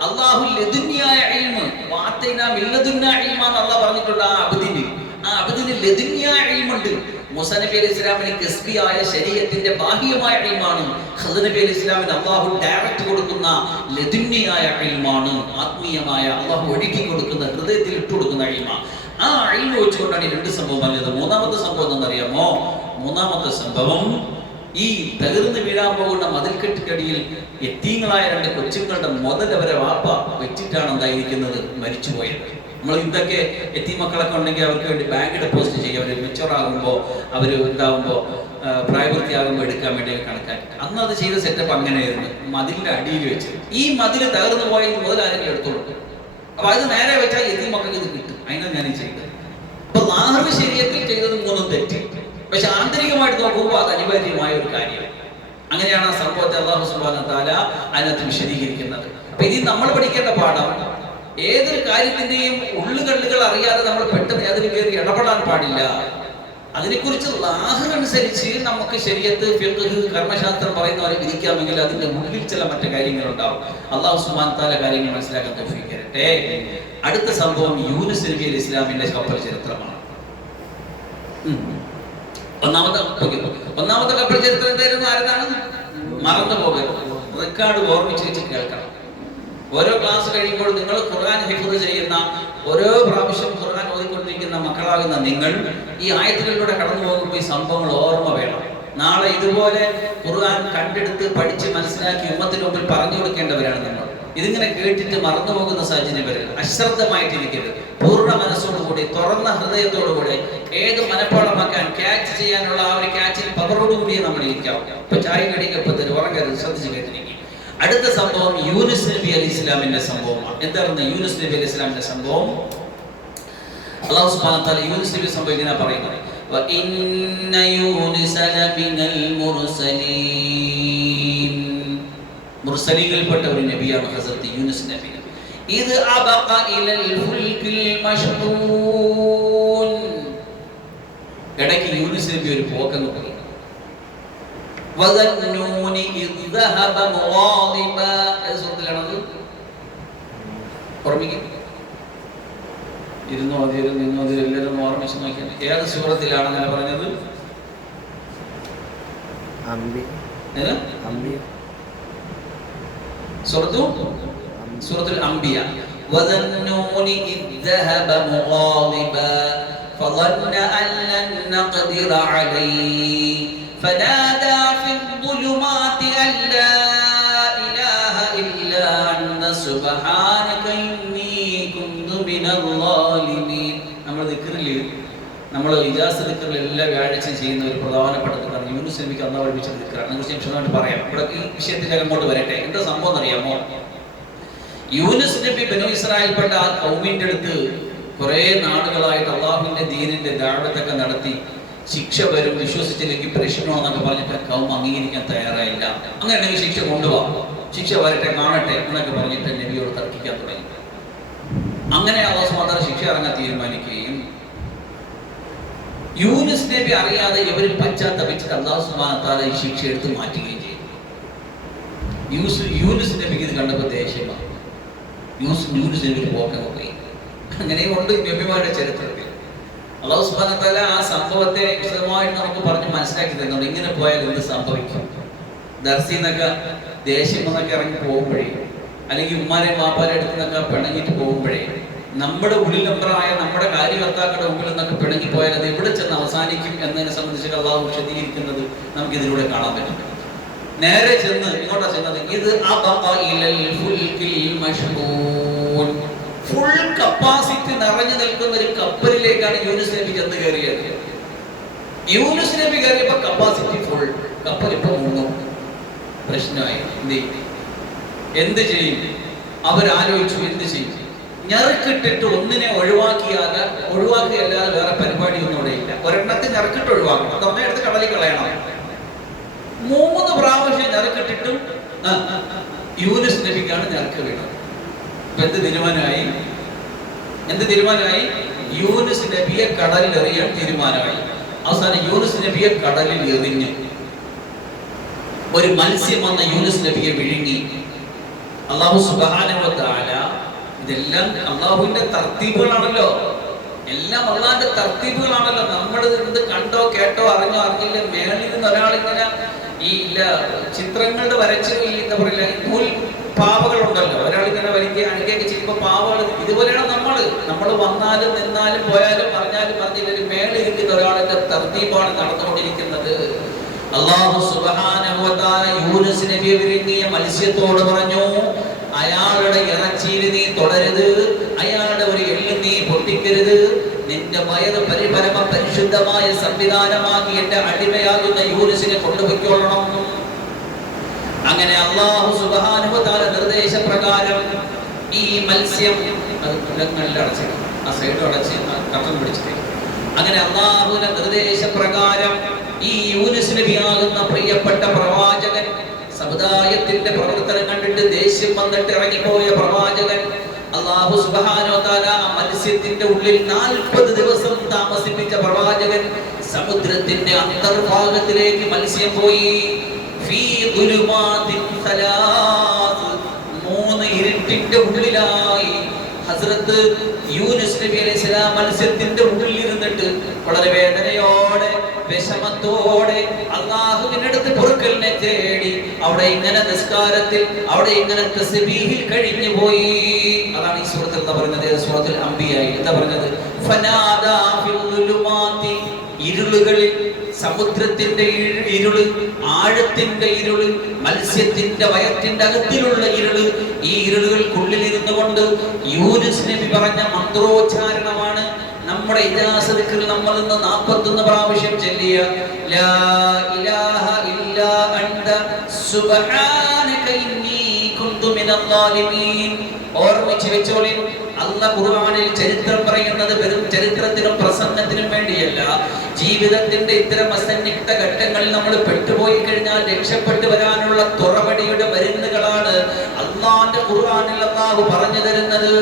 അല്ലാഹു ലദുന്യായ ഇൽമ്, വാതൈനാ മില്ലദുന്നാ ഇൽമ എന്ന് അല്ലാഹു പറഞ്ഞിട്ടുണ്ട്. ആ അബ്ദിന് ലദുന്യായ ഇൽമുണ്ട്. മൂസാ നബി അലൈഹി ഇസ്ലാമിന് കസ്ബിയായ ശരീഅത്തിന്റെ ബാഹ്യമായ ഇൽമാണ്. ഖദർ നബി അലൈഹി ഇസ്ലാമിന് അല്ലാഹു ഡയറക്റ്റ് കൊടുക്കുന്ന ലദുന്യായ ഇൽമാണ്, ആത്മീയമായ അല്ലാഹു ഒഴുക്കി കൊടുക്കുന്ന, ഹൃദയത്തിൽ ഇട്ടു കൊടുക്കുന്ന ഇൽമാണ്. ആ ഇൽമ വെച്ചുകൊണ്ടാണ് ഈ രണ്ട് സംഭവം പറഞ്ഞത്. മൂന്നാമത്തെ സംഭവം എന്താണെന്നറിയാമോ? മൂന്നാമത്തെ സംഭവം ഈ തകർന്ന് വീഴാൻ പോകുന്ന മതിൽക്കെട്ടിക്കടിയിൽ യത്തീങ്ങളായ രണ്ട് കൊച്ചുങ്ങളുടെ മുതൽ അവരെ വാപ്പ വെച്ചിട്ടാണ് എന്തായിരിക്കുന്നത്, മരിച്ചുപോയത്. നമ്മൾ ഇതൊക്കെ എത്തി മക്കളൊക്കെ ഉണ്ടെങ്കിൽ അവർക്ക് വേണ്ടി ബാങ്ക് ഡെപ്പോസിറ്റ് ചെയ്യും. അവർ മെച്ചുവർ ആകുമ്പോൾ, അവർ ഇതാകുമ്പോൾ, പ്രായപൂർത്തിയാകുമ്പോൾ എടുക്കാൻ വേണ്ടി കണക്കാക്കി. അന്ന് അത് ചെയ്ത സെറ്റപ്പ് അങ്ങനെയായിരുന്നു. മതിലിന്റെ അടിയിൽ വെച്ച് ഈ മതിൽ തകർന്നു പോയി മുതൽ ആരെങ്കിലും എടുത്തോളൂ. അപ്പൊ അത് നേരെ വെച്ചാൽ എത്തി മക്കൾക്ക് ഇത് കിട്ടും. അതിനാണ് ഞാൻ ഈ ചെയ്തത്. അപ്പൊ ലാഹറ് ശരീരത്തിൽ ചെയ്തത് മൂന്നും തെറ്റ്, പക്ഷെ ആന്തരികമായിട്ട് നോക്കുമ്പോൾ അത് അനിവാര്യമായ ഒരു കാര്യമാണ്. അങ്ങനെയാണ് ആ സംഭവത്തെ അല്ലാഹു സുബ്ഹാനഹു വ തആല അതിനകത്ത് വിശദീകരിക്കുന്നത്. അപ്പൊ ഇതിൽ നമ്മൾ പഠിക്കേണ്ട പാഠം, ഏതൊരു കാര്യത്തിന്റെയും ഉള്ളുകള്ളുകൾ അറിയാതെ നമ്മൾ പെട്ടെന്ന് അതിന് കയറി ഇടപെടാൻ പാടില്ല. അതിനെക്കുറിച്ച് ലാഹർ അനുസരിച്ച് നമുക്ക് ശരീഅത്ത്, ഫിഖ്ഹ്, കർമ്മശാസ്ത്രം പറയുന്ന പോലെ വിധിക്കാമെങ്കിൽ അതിന്റെ ഉള്ളിൽ ചില മറ്റു കാര്യങ്ങളുണ്ടാവും. അല്ലാഹു സുബ്ഹാനഹു വ തആല കാര്യങ്ങൾ മനസ്സിലാക്കാൻ തൗഫീഖ് തരട്ടെ. അടുത്ത സംഭവം യൂനുസ് നബി അലൈഹി ഇസ്ലാമിന്റെ കപ്പൽ ചരിത്രമാണ്. ഒന്നാമത്തെ കപ്പൽ ചരിത്രം എന്തായിരുന്നു? ആരതാണ്? മറന്നു പോകരുത്, റെക്കോർഡ് ഓർമ്മിച്ച് വെച്ച് കേൾക്കണം. ഓരോ ക്ലാസ് കഴിയുമ്പോൾ നിങ്ങൾ ഖുർആൻ ഹിഫ്ദ് ചെയ്യുന്ന, ഓരോ പ്രാവശ്യം ഖുർആൻ ഓതിക്കൊണ്ടിരിക്കുന്ന മക്കളാകുന്ന നിങ്ങൾ ഈ ആയത്തുകളിലൂടെ കടന്നു പോകുമ്പോൾ ഈ സംഭവങ്ങൾ ഓർമ്മ വേണം. നാളെ ഇതുപോലെ ഖുർആൻ കണ്ടെടുത്ത് പഠിച്ച് മനസ്സിലാക്കി ഉമ്മത്തിന് മുമ്പിൽ പറഞ്ഞു കൊടുക്കേണ്ടവരാണ് നമ്മൾ. ഇതിങ്ങനെ കേട്ടിട്ട് മറന്നു പോകുന്ന സാഹചര്യം വരരുത്. അശ്രദ്ധമായിട്ടിരിക്കരുത്. പൂർണ്ണ മനസ്സോടുകൂടി, തുറന്ന ഹൃദയത്തോടുകൂടി ഏത് മനപ്പാടമാക്കാൻ, ക്യാച്ച് ചെയ്യാനുള്ള ആ ഒരു ക്യാച്ചിങ് പവറോടുകൂടിയേ നമ്മൾ ഇരിക്കാം. ഇപ്പൊ ചായ കടിക്കപ്പത്തിന് ഉറങ്ങരുത്, ശ്രദ്ധിച്ച് കേട്ടിരിക്കും. അടുത്ത സംഭവം യൂനുസ് നബി അലൈഹി ഇസ്ലാമിന്റെ സംഭവമാണ്. എന്തായിരുന്നു യൂനുസ് നബി അലൈഹി ഇസ്ലാമിന്റെ സംഭവം? അല്ലാഹു സുബ്ഹാനഹു വ തആല യൂനുസ് നബി സംഭവം ഇങ്ങനെ പറയുന്നത്, വഇന്ന യൂനുസ ലമിനൽ മുർസലീൻ, മുർസലീങ്ങളിൽപ്പെട്ട ഒരു നബിയാണ് ഹസ്രത്ത് യൂനുസ് നബി. ഇത് അബഖ ഇലൽ ഫുൽകിൽ മഷ്ഹൂൻ, ഇടയ്ക്ക് യൂനുസ് നബി ഒരു പോക്കങ്ങ് പോയി. വദന്നൂനി ഇദ് ദഹബ മുഗാദിബ, സൂറത്തിലാണത്. ഓർമ്മിക്കും, ഇരുന്നോ അതിലും നിന്നോ അതിലും എല്ലാവരും ഓർമ്മിച്ച് നോക്കിയാൽ ഏത് സൂറത്തിലാണ് അങ്ങനെ പറഞ്ഞത്? സൂറത്തുൽ അംബിയ. വദന്നൂനി ഇദ് ദഹബ മുഗാദിബ ഫظن أن لن نقدر عليه فنادى في الظلمات أن لا إله إلا أنت سبحانك إني كنت من الظالمين. നമ്മൾ ഇജാസ് ദിക്റിൽ എല്ലാ വ്യാഴാഴ്ചയും ചെയ്യുന്ന ഒരു പ്രധാനപ്പെട്ട ദിക്റാണ് യൂനുസ് നബിക്ക് അല്ലാഹു പഠിപ്പിച്ച ദിക്റാണ്. അതിനെക്കുറിച്ച് ഞാൻ വിശദമായിട്ട് പറയാം. ഇവിടെ ഈ വിഷയത്തിൽ അങ്ങോട്ട് വരട്ടെ. എന്താ സംഭവം എന്നറിയാമോ? യൂനുസ് നബി ബനൂ ഇസ്രായേൽപ്പെട്ട ആ ഖൗമിന്റെ അടുത്ത് കുറെ നാടുകളായിട്ട് അള്ളാഹുവിന്റെ ദീനിന്റെ ദഅവത്തൊക്കെ നടത്തി, ശിക്ഷ വരും, വിശ്വസിച്ചില്ലെങ്കിൽ പ്രശ്നമാണെന്നൊക്കെ പറഞ്ഞിട്ട് കൗം അംഗീകരിക്കാൻ തയ്യാറായില്ല. അങ്ങനെയാണെങ്കിൽ ശിക്ഷ കൊണ്ടുപോകാം, ശിക്ഷ വരട്ടെ, കാണട്ടെ എന്നൊക്കെ പറഞ്ഞിട്ട് നബിയോട് തർക്കിക്കാൻ തുടങ്ങി. അങ്ങനെ അല്ലാഹു സുബ്ഹാനഹു വ തആല ശിക്ഷ ഇറങ്ങാൻ തീരുമാനിക്കുകയും യൂനുസ് നബി അറിയാതെ ഇവരിൽ പശ്ചാത്തപിച്ചിട്ട് അല്ലാഹു സുബ്ഹാനഹു വ തആല ഈ ശിക്ഷ എടുത്ത് മാറ്റുകയും ചെയ്തു. യൂനുസ് നബിക്ക് ഇത് കണ്ടപ്പോൾ ദേഷ്യമാണ്. യൂനുസ് നബിക്ക് പോക്കങ്ങ് പോയി. അങ്ങനെയും ഉണ്ട് നബിമാരുടെ ചരിത്രത്തിൽ. അല്ലാഹു സുബ്ഹാനഹു വ തആല ആ സംഭവത്തെ വിശദമായിട്ട് നമുക്ക് പറഞ്ഞ് മനസ്സിലാക്കി തരുന്നുണ്ട്. ഇങ്ങനെ പോയാൽ എന്ത് സംഭവിക്കും. ദർസിന്നൊക്കെ ദേഷ്യം എന്നൊക്കെ ഇറങ്ങി പോകുമ്പോഴേ, അല്ലെങ്കിൽ ഉമ്മാരെ മാപ്പാരെ അടുത്ത് നിന്നൊക്കെ പിണങ്ങിയിട്ട് പോകുമ്പോഴേ, നമ്മുടെ ഉള്ളിലംബറായ നമ്മുടെ കാര്യകർത്താക്കളുടെ മുമ്പിൽ നിന്നൊക്കെ പിണങ്ങിപ്പോയാൽ അത് എവിടെ ചെന്ന് അവസാനിക്കും എന്നതിനെ സംബന്ധിച്ചിട്ട് അള്ളാഹു വിശദീകരിക്കുന്നത് നമുക്ക് ഇതിലൂടെ കാണാൻ പറ്റും. നേരെ ചെന്ന് ഇങ്ങോട്ടാ ചെന്നത്, ഇത് ഫുൾ കപ്പാസിറ്റി നിറഞ്ഞു നിൽക്കുന്ന ഒരു കപ്പലിലേക്കാണ് യൂനുസ് നബി ചെന്ന് കയറിയത്. യൂനുസ് നബി കയറിയപ്പോ കപ്പാസിറ്റി ഫുൾ, കപ്പൽ ഇപ്പൊ മുങ്ങും. പ്രശ്നമായി. എന്ത് ചെയ്യും? അവരാലോചിച്ചു എന്ത് ചെയ്യും. ഞറുക്കിട്ടിട്ട് ഒന്നിനെ ഒഴിവാക്കിയല്ലാതെ വേറെ പരിപാടിയൊന്നും ഇവിടെ ഇല്ല. ഒരെണ്ണത്തെ ഞറുക്കിട്ട് ഒഴിവാക്കണം, അത് അമ്മ എടുത്ത് കടലിൽ കളയണം. 3 പ്രാവശ്യം ഞറുക്കിട്ടിട്ടും യൂനുസ് നബിക്കാണ് ഞറുക്ക് വീണത്. എന്ത് തീരുമാനമായി? യൂനുസ് നബിയെ കടലിൽ എറിയാൻ തീരുമാനമായി. അവസാനം യൂനുസ് നബിയെ കടലിൽ എറിഞ്ഞു. ഒരു മത്സ്യം വന്ന യൂനുസ് നബിയെ വിഴുങ്ങി. അല്ലാഹു സുബ്ഹാനഹു വ തആല, ഇതെല്ലാം അല്ലാഹുവിന്റെ തർത്തീബുകളാണല്ലോ, എല്ലാം അല്ലാഹുവിന്റെ തർത്തീബുകളാണല്ലോ. നമ്മൾ ഇത് കണ്ടോ കേട്ടോ അറിഞ്ഞോ അറിഞ്ഞില്ല, മേളിൽ നിന്ന് ഒരാളിങ്ങനെ ഈ ചിത്രങ്ങളുടെ വരച്ച് ഈ എന്താ പറയില്ല, നൂൽ പാവകളുണ്ടല്ലോ, ഒരാളിങ്ങനെ വരയ്ക്കുക അണിക്കുകയൊക്കെ ചെയ്യുമ്പോൾ പാവകൾ ഇതുപോലെയാണ്. നമ്മൾ വന്നാലും നിന്നാലും പോയാലും പറഞ്ഞാലും പറഞ്ഞില്ല, മേളിൽ ഇരിക്കുന്ന ഒരാളിന്റെ തർത്തീബാണ് നടന്നുകൊണ്ടിരിക്കുന്നത്. അല്ലാഹു സുബ്ഹാനഹു വ തആല യൂനുസ് നബിയെ വിഴുങ്ങിയ മത്സ്യത്തോട് പറഞ്ഞു, അയാളുടെ ഇറച്ചിയിൽ നീ തൊടരുത്, അയാളുടെ ഒരു എല്ല് നീ പൊട്ടിക്കരുത്, നിന്റെ വയറ് പരിശുദ്ധമായ സംവിധാനമാക്കി എന്റെ അടിമയാകുന്ന യൂനുസിനെ കൊണ്ടുപോയിക്കൊള്ളണം. അങ്ങനെ അല്ലാഹു സുബ്ഹാനഹു വ തആല നിർദ്ദേശപ്രകാരം ഈ മത്സ്യം അത് കുലങ്ങളിൽ അടച്ചിടണം, ആ സൈഡ് അടച്ച് കട്ടം പിടിച്ചിട്ട്. അങ്ങനെ അല്ലാഹുവിന്റെ നിർദ്ദേശപ്രകാരം ഈ യൂനുസ് നബിയാകുന്ന പ്രിയപ്പെട്ട പ്രവാചകൻ, സമുദായത്തിന്റെ പ്രവർത്തനം കണ്ടിട്ട് ദേഷ്യം വന്നിട്ട് ഇറങ്ങിപ്പോയ പ്രവാചകൻ, അല്ലാഹു സുബ്ഹാനഹു വ തആല മത്സ്യത്തിന്റെ ഉള്ളിൽ 40 ദിവസം താമസിപ്പിച്ച പ്രവാചകൻ, സമുദ്രത്തിന്റെ അന്തർഭാഗത്തിലേക്ക് മത്സ്യം പോയി. ഫീ ദുലുമാതിൻ സലാസ്, 3 ഇരുട്ടിന്റെ ഉള്ളിലായി ഹസ്രത്ത് യൂനുസ് നബി അലൈഹിസ്സലാം മത്സ്യത്തിന്റെ ഉള്ളിൽ ഇരുന്നിട്ട് വളരെ വേദനയോടെ വിഷമത്തോടെ അല്ലാഹുവിന്റെ അടുത്ത് പൊറുക്കലിനെ തേടി അവിടെ ഇങ്ങനെ നിസ്കാരത്തിൽ, അവിടെ ഇങ്ങനെ തസ്ബീഹിൽ കഴിഞ്ഞു പോയി. അതാണ് ഈ സൂറത്തിൽ എന്താ പറയുന്നത്, സൂറത്തുൽ അംബിയായിൽ എന്താ പറഞ്ഞത്, ഫനാദാ ഫിൽ ദുലുമാതി, ഇരുളുകളിൽ, സമുദ്രത്തിന്റെ ഇരുള്, ആഴത്തിന്റെ ഇരുള്, മത്സ്യത്തിന്റെ വയറ്റിന്റെ അകത്തിലുള്ള ഇരുള്, ഈ ഇരുളുകൾക്കുള്ളിൽ ഇരുന്നു കൊണ്ട് യൂനുസ് നബി പറഞ്ഞ മന്ത്രോച്ചാരണമാണ് നമ്മുടെ ഇജാസ ദിക്റിൽ നമ്മൾ ഇന്ന് 41 പ്രാവശ്യം ചൊല്ലിയ ലാ ഇലാഹ ഇല്ലാ അൻത സുബ്ഹാനക ഇന്നി കുന്തു മിനൽ ളാലിമീൻ. ഓർമ്മിച്ച് വെച്ചോളി, അല്ലാഹു ഖുർആനിൽ ചരിത്രം പറയുന്നത് വെറും ചരിത്രത്തിനും പ്രസംഗത്തിനും വേണ്ടിയല്ല. ജീവിതത്തിന്റെ ഇത്തരം അസന്നിഗ്ധ ഘട്ടങ്ങളിൽ നമ്മൾ പെട്ടുപോയി കഴിഞ്ഞാൽ രക്ഷപ്പെട്ടു വരാനുള്ള തുറവടിയുടെ മരുന്നുകളാണ് അല്ലാഹുവിന്റെ ഖുർആനിൽ അല്ലാഹു പറഞ്ഞു തരുന്നത്.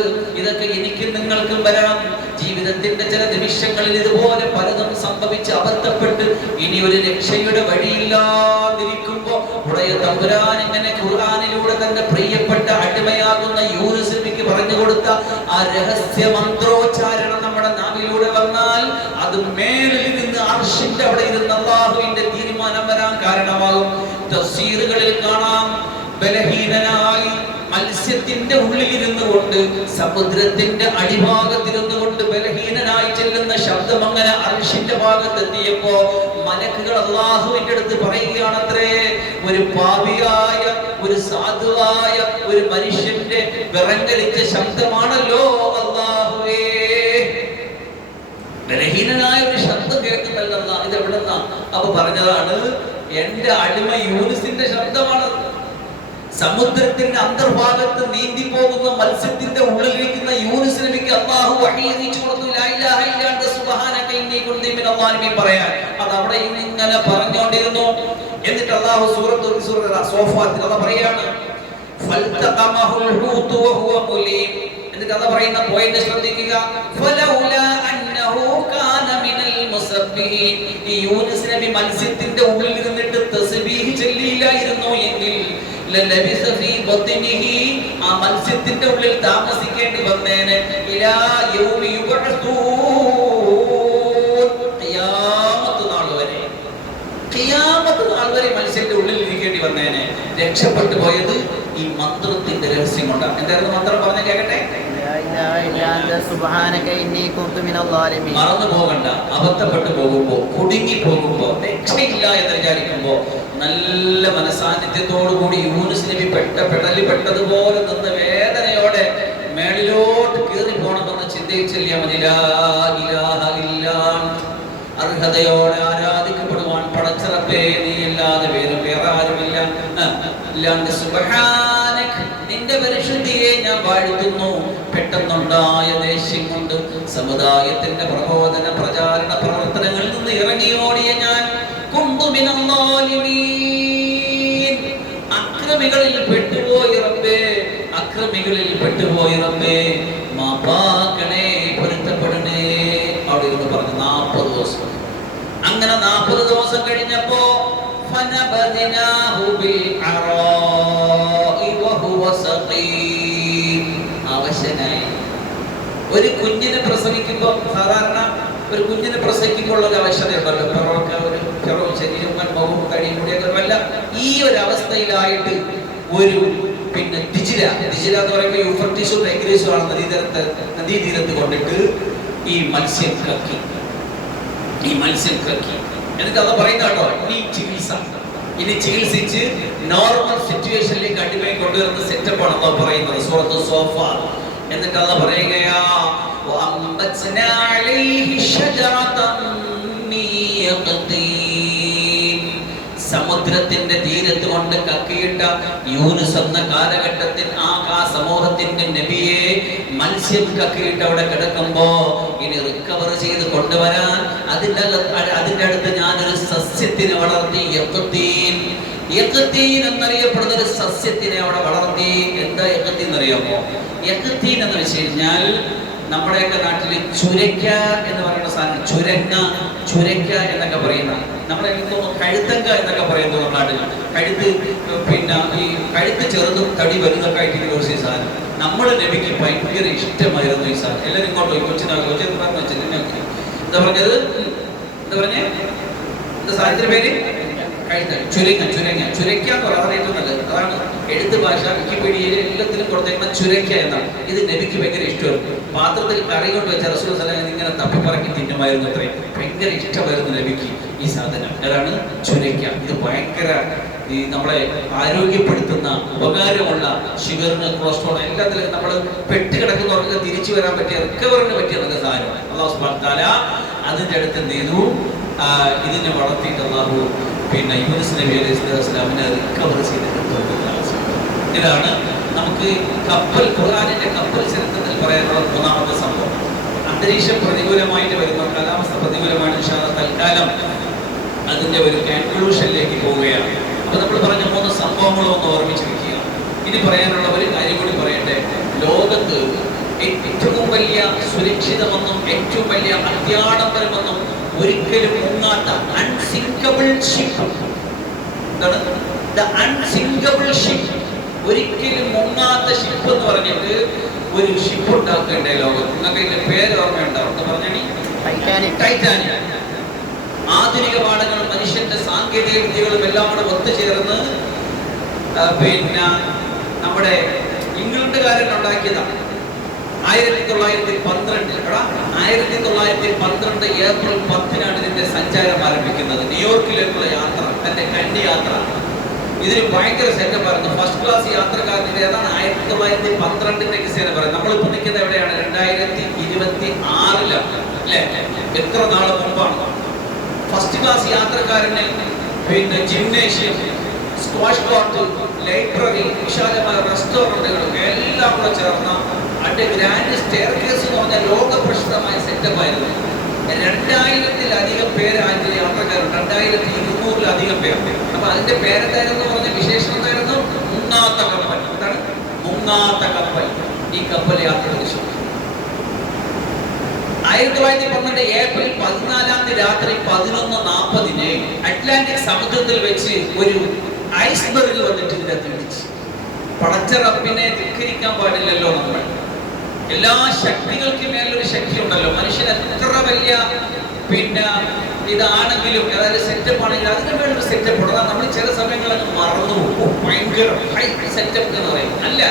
ഇതൊക്കെ എനിക്കും നിങ്ങൾക്കും വരാം. ജീവിതത്തിന്റെ ചില നിമിഷങ്ങളിൽ ഇതുപോലെ പലതും സംഭവിച്ച് അബദ്ധപ്പെട്ട് ഇനി ഒരു രക്ഷയുടെ വഴിയില്ലാതിരിക്കുമ്പോ ഉടയ തമ്പുരാൻ ഇങ്ങനെ ഖുർആനിലൂടെ തന്റെ പ്രിയപ്പെട്ട അടിമയാകുന്ന യൂനുസ് നബിക്ക് പറഞ്ഞു കൊടുത്ത ആ രഹസ്യ മന്ത്രോച്ചാരണം നമ്മുടെ നാവിലൂടെ വന്നാൽ അത് മേലിൽ ഇരുന്ന് അർശിന്റെ അവിടെ ഇരുന്ന് അല്ലാഹുവിന്റെ തീരുമാനം വരാൻ കാരണമാകും. തഫ്സീറുകളിൽ കാണാം, ബലഹീനനായി മത്സ്യത്തിന്റെ ഉള്ളിലിരുന്നു കൊണ്ട്, സമുദ്രത്തിന്റെ അടിഭാഗത്തിരുന്നു കൊണ്ട് ബലഹീനനായി ചെല്ലുന്ന ശബ്ദം അങ്ങനെ അർശിന്റെ ഭാഗത്തെത്തിയപ്പോ മലക്കുകൾ അല്ലാഹുവിന്റെ അടുത്ത് പറയുകയാണത്രേ, ഒരു പാപിയായ, ഒരു സാധുവായ ഒരു മനുഷ്യന്റെ വിറങ്ങലിച്ച ശബ്ദമാണല്ലോ അല്ലാഹുവേ. ബലഹീനനായ ഒരു ശബ്ദം കേൾക്കുമല്ലോ, ഇത് എവിടെന്നാ? അപ്പൊ പറഞ്ഞതാണ്, എന്റെ അടിമ യൂനുസിന്റെ ശബ്ദമാണ്. സമുദ്രത്തിന്റെ അന്തർഭാഗത്ത് നീന്തി പോകുന്ന മത്സ്യത്തിന്റെ ഉള്ളിലിരിക്കുന്ന യൂനുസ് നബിക്ക് അല്ലാഹു വഹീ അറിയിച്ചു കൊടുത്തു, ലാ ഇലാഹ ഇല്ലാ അൻത സുബ്ഹാനക ഇന്നി കുന്തു മിനൽ ളാലിമീൻ പറയാൻ. അത് അവിടെ ഇങ്ങനെ പറഞ്ഞുകൊണ്ടിരുന്നു. എന്നിട്ട് അല്ലാഹു സൂറത്തുൽ സോഫാത്തിൽ അത് പറയാണ്, ഫൽതഖമഹുൽ ഹൂതു വഹുവ മുലീം. എന്നിട്ട് അത് പറയുന്ന പോയിന്റ് ശ്രദ്ധിക്കുക, ഫലൗലാ അന്നഹു കാന മിനൽ മുസബ്ബിഹീൻ. ഈ യൂനുസ് നബി മത്സ്യത്തിന്റെ ഉള്ളിൽ ഇരുന്നിട്ട് തസ്ബീഹ് ചൊല്ലിയില്ലായിരുന്നു എങ്കിൽ ലലബിസ ഫീ ബത്നിഹി, ആ മത്സ്യത്തിന്റെ ഉള്ളിൽ താമസിക്കേണ്ടി വന്നേനെ ഇലാ യൗമി യുബഅസൂൻ, ഖിയാമത്ത് നാൾ വരെ. ഖിയാമത്ത് നാൾ വരെ മത്സ്യത്തിന്റെ ഉള്ളിൽ ഇരിക്കേണ്ടി വന്നേനെ. രക്ഷപ്പെട്ടു പോയത് ഈ മന്ത്രത്തിന്റെ രഹസ്യം കൊണ്ടാണ്. എന്തായിരുന്നു മന്ത്രം? പറഞ്ഞ കേക്കട്ടെ. മറന്നു പോകണ്ട. അബദ്ധപ്പെട്ടു പോകുമ്പോ, കുടുങ്ങി പോകുമ്പോ, രക്ഷയില്ല എന്ന് വിചാരിക്കുമ്പോ നല്ല മനസാന്നിധ്യത്തോടുകൂടി യൂനുസ് നബി പെട്ടതുപോലെ നിന്ന് വേദനയോടെ മേളിലോട്ട് കയറി പോണമെന്ന ചിന്തയിൽ ചൊല്ലിയാൽ മതി. ലാ ഇലാഹ ഇല്ലാ അൻത, അർഹതയോടെ ആരാധിക്കപ്പെടുവാൻ പടച്ചറപ്പേ നീയല്ലാതെ വേറെ ആരുമില്ല. സുബ്ഹാനക, നിന്റെ പരിശുദ്ധിയെ ഞാൻ വാഴ്ത്തുന്നു. പെട്ടെന്നുണ്ടായ ദേഷ്യം കൊണ്ട് സമുദായത്തിന്റെ പ്രബോധന പ്രചാരണ പ്രവർത്തനങ്ങളിൽ നിന്ന് ഇറങ്ങിയോടിയ ഞാൻ അക്രമികളിൽ പെട്ടുപോയി റബ്ബേ, അക്രമികളിൽ പെട്ടുപോയി റബ്ബേ, മാപ്പാക്കണേ, പൊരുത്തപ്പെടണേ. അവിടെ ഇരുന്ന് പറഞ്ഞു 40 ദിവസം. അങ്ങനെ 40 ദിവസം കഴിഞ്ഞപ്പോ അവശനായി. ഒരു കുഞ്ഞിനെ പ്രസവിക്കുമ്പോ സാധാരണ ഒരു കുഞ്ഞിനെ പ്രസവിക്കുമ്പോൾ ഒരു അവശതയുണ്ടല്ലോ, ഒരു ശരീരം മുഖവും കഴിയും കൂടിയൊക്കെ വല്ല ഈ ഒരു അവസ്ഥയിലായിട്ട് ഒരു ദിജില എന്ന് പറയുമ്പോൾ യൂഫ്രട്ടീസും ടൈഗ്രീസും ആണ് നദീതീരത്ത് കൊണ്ടിട്ട് ഈ മത്സ്യം കക്കി. എന്നിട്ട് അത് പറയുന്ന കേട്ടോ, ഇനി ചികിത്സിച്ച് നോർമൽ സിറ്റുവേഷനിലേക്ക് അടിമയെ കൊണ്ടുവരുന്ന സെറ്റപ്പ് ആണെന്നോ പറയുന്നത് സൂറത്ത് സോഫ. എന്നിട്ട് അത് പറയുകയാ, സമുദ്രത്തിന്റെ തീരത്ത് കൊണ്ട് കക്കിയിട്ട യൂനുസ് എന്ന കാലഘട്ടത്തിൽ ആ സമൂഹത്തിന്റെ നബിയെ മത്സ്യം കക്കിയിട്ട് അവിടെ കിടക്കുമ്പോ ഇനി റിക്കവർ ചെയ്ത് കൊണ്ടുവരാൻ അതിന്റെ അടുത്ത് ഞാനൊരു സസ്യത്തിനെ വളർത്തി. യഖ്തീൻ എന്നറിയപ്പെടുന്ന ഒരു സസ്യത്തിനെ അവിടെ വളർത്തി. എന്താ യഖ്തീൻ എന്നറിയാമോ? യഖ്തീൻ എന്ന് വെച്ച് കഴിഞ്ഞാൽ നമ്മുടെയൊക്കെ നാട്ടില് ചുരക്ക എന്ന് പറയുന്ന സാധനം, ചുരക്ക എന്നൊക്കെ പറയുന്ന, നമ്മുടെ കഴുത്തങ്ക എന്നൊക്കെ പറയുന്നത് നമ്മുടെ നാട്ടിൽ. ഈ കഴുത്ത് ചെറുതും തടി വലുതൊക്കെ ആയിട്ട് ഒരു സാധനം. നമ്മുടെ നബിക്ക് ഭയങ്കര ഇഷ്ടമായിരുന്നു ഈ സാധനം. എല്ലാവരും ഇങ്ങോട്ടോ കൊച്ചിന് പറഞ്ഞു വെച്ചത് എന്താ പറഞ്ഞത്? എന്താ പറഞ്ഞേ? എന്താ സാധനത്തിന്റെ പേര്? ചുരക്ക എന്ന് പറയാൻ ഏറ്റവും നല്ലത് അതാണ്. എഴുത്ത് ഭാഷ വിക്കിപീഡിയയിൽ എല്ലാത്തിലും കൊടുത്തേക്കുന്ന ചുരക്ക എന്നാണ്. ഇത് നബിക്ക് ഭയങ്കര ഇഷ്ടമായിരുന്നു. പാത്രത്തിൽ കറി കൊണ്ട് വെച്ച റസൂൽ സല്ലല്ലാഹു അലൈഹി വസല്ലം ഇങ്ങനെ തപ്പിപ്പറക്കി തിന്നുമായിരുന്നു. അത്രയും ഭയങ്കര ഇഷ്ടമായിരുന്നു നബിക്ക് ഈ സാധനം. അതാണ് ചുരക്ക. ഇത് ഭയങ്കര ഈ നമ്മളെ ആരോഗ്യപ്പെടുത്തുന്ന, ഉപകാരമുള്ള, ഷുഗറിന്, കൊളസ്ട്രോൾ എല്ലാത്തിലും നമ്മൾ പെട്ടുകിടക്കുന്നവർക്ക് തിരിച്ചു വരാൻ പറ്റിയ, റിക്കവറിന് പറ്റിയ നല്ല സാധനം. അല്ലാഹു സുബ്ഹാനഹു വ തആല അതിൻ്റെ അടുത്ത് എന്ത് ചെയ്തു? ഇതിനെ വളർത്തിയിട്ട് അല്ലാഹു യൂനുസ് നബി അലൈഹി സ്വലാമിനെ റിക്കവർ ചെയ്തിട്ട്. ഇതാണ് നമുക്ക് ഖുർആനിന്റെ കപ്പൽ ചരിത്രത്തിൽ പറയാനുള്ള 3ാമത്തെ സംഭവം. അന്തരീക്ഷം പ്രതികൂലമായിട്ട് വരുന്ന, കാലാവസ്ഥ പ്രതികൂലമായിട്ട് തൽക്കാലം അതിന്റെ ഒരു കൺക്ലൂഷനിലേക്ക് പോവുകയാണ്. അപ്പൊ നമ്മൾ പറഞ്ഞ 3 സംഭവങ്ങളും ഒന്ന് ഓർമ്മിച്ചിരിക്കുക. ഇനി പറയാനുള്ള ഒരു കാര്യം കൂടി പറയട്ടെ. ലോകത്ത് ഏറ്റവും വലിയ സുരക്ഷിതമെന്നും ഏറ്റവും വലിയ അത്യാഡംബരമെന്നും ഒരിക്കലും മുങ്ങാത്ത അൺസിങ്കബിൾ ഷിപ്പ്. എന്താണ്? The unsinkable ship. ഒരിക്കലും മുങ്ങാത്ത ഷിപ്പ് എന്ന് പറഞ്ഞിട്ട് ഒരു ഷിപ്പ് ഉണ്ടാക്കേണ്ട ലോകത്ത്. നിങ്ങൾക്ക് ഇതിന്റെ പേര് ഓർമ്മയുണ്ടാവും. എന്ന് പറഞ്ഞാൽ ടൈറ്റാനിക്. ആധുനിക പാഠങ്ങളും മനുഷ്യന്റെ സാങ്കേതിക വിദ്യകളും എല്ലാം കൂടെ ഒത്തുചേർന്ന് നമ്മുടെ ഇംഗ്ലണ്ടുകാരൻ ഉണ്ടാക്കിയതാണ്. 1912 ഏപ്രിൽ 10 ഇതിന്റെ സഞ്ചാരം ആരംഭിക്കുന്നത്. ന്യൂയോർക്കിലേക്കുള്ള യാത്ര, തന്റെ കന്നി യാത്ര. ഇതിന് ഭയങ്കര സെറ്റപ്പായിരുന്നു. ഫസ്റ്റ് ക്ലാസ് യാത്രക്കാരൻ്റെ ഏതാണ് 1912 കിസേന പറയുന്നത്. നമ്മളിപ്പോൾ നിൽക്കുന്നത് എവിടെയാണ്? 2026 അല്ലേ? എത്ര നാൾ മുമ്പാണ്. ഫസ്റ്റ് ക്ലാസ് യാത്രക്കാരന് ജിംനേഷ്യം, സ്ക്വാഷ് കോർട്ട്, ലൈബ്രറി, വിശാലമായ റെസ്റ്റോറൻറ്റുകളും എല്ലാം കൂടെ ചേർന്ന അതിന്റെ ഗ്രാൻഡ് സ്റ്റെയർ കേസ് എന്ന് പറഞ്ഞാൽ ലോകപ്രസിദ്ധമായ സെറ്റപ്പായിരുന്നു. 2000-ലധികം പേര് അതിന്റെ യാത്രക്കാരുണ്ട്. 2200-ലധികം പേർ. അപ്പൊ അതിന്റെ പേരെന്തായിരുന്നു പറഞ്ഞ വിശേഷണം എന്തായിരുന്നു? മുങ്ങാത്ത കപ്പൽ. എന്താണ്? മുങ്ങാത്ത കപ്പൽ. ഈ കപ്പൽ യാത്ര തിരിച്ചു. 1912 ഏപ്രിൽ 14 രാത്രി 11:40 അറ്റ്ലാന്റിക് സമുദ്രത്തിൽ വെച്ച് ഒരു ഐസ്ബർഗ് വന്നിട്ട് ഇതിനകത്ത് ഇടിച്ചു. പടച്ച റബ്ബിനെ ധിക്കരിക്കാൻ പാടില്ലല്ലോ നമ്മൾ. എല്ലാ ശക്തികൾക്കും മേലൊരു ശക്തി ഉണ്ടല്ലോ. മനുഷ്യൻ എത്ര വലിയ ഇതാണെങ്കിലും, അതായത് സെറ്റപ്പ് ആണെങ്കിലും അതിന് മേലൊരു സെറ്റപ്പ് ഉണ്ട്. നമ്മൾ ചില സമയങ്ങളൊക്കെ മറന്നു പോകും. ഭയങ്കര ഹൈ സെറ്റപ്പ് എന്ന് പറയും. അല്ല,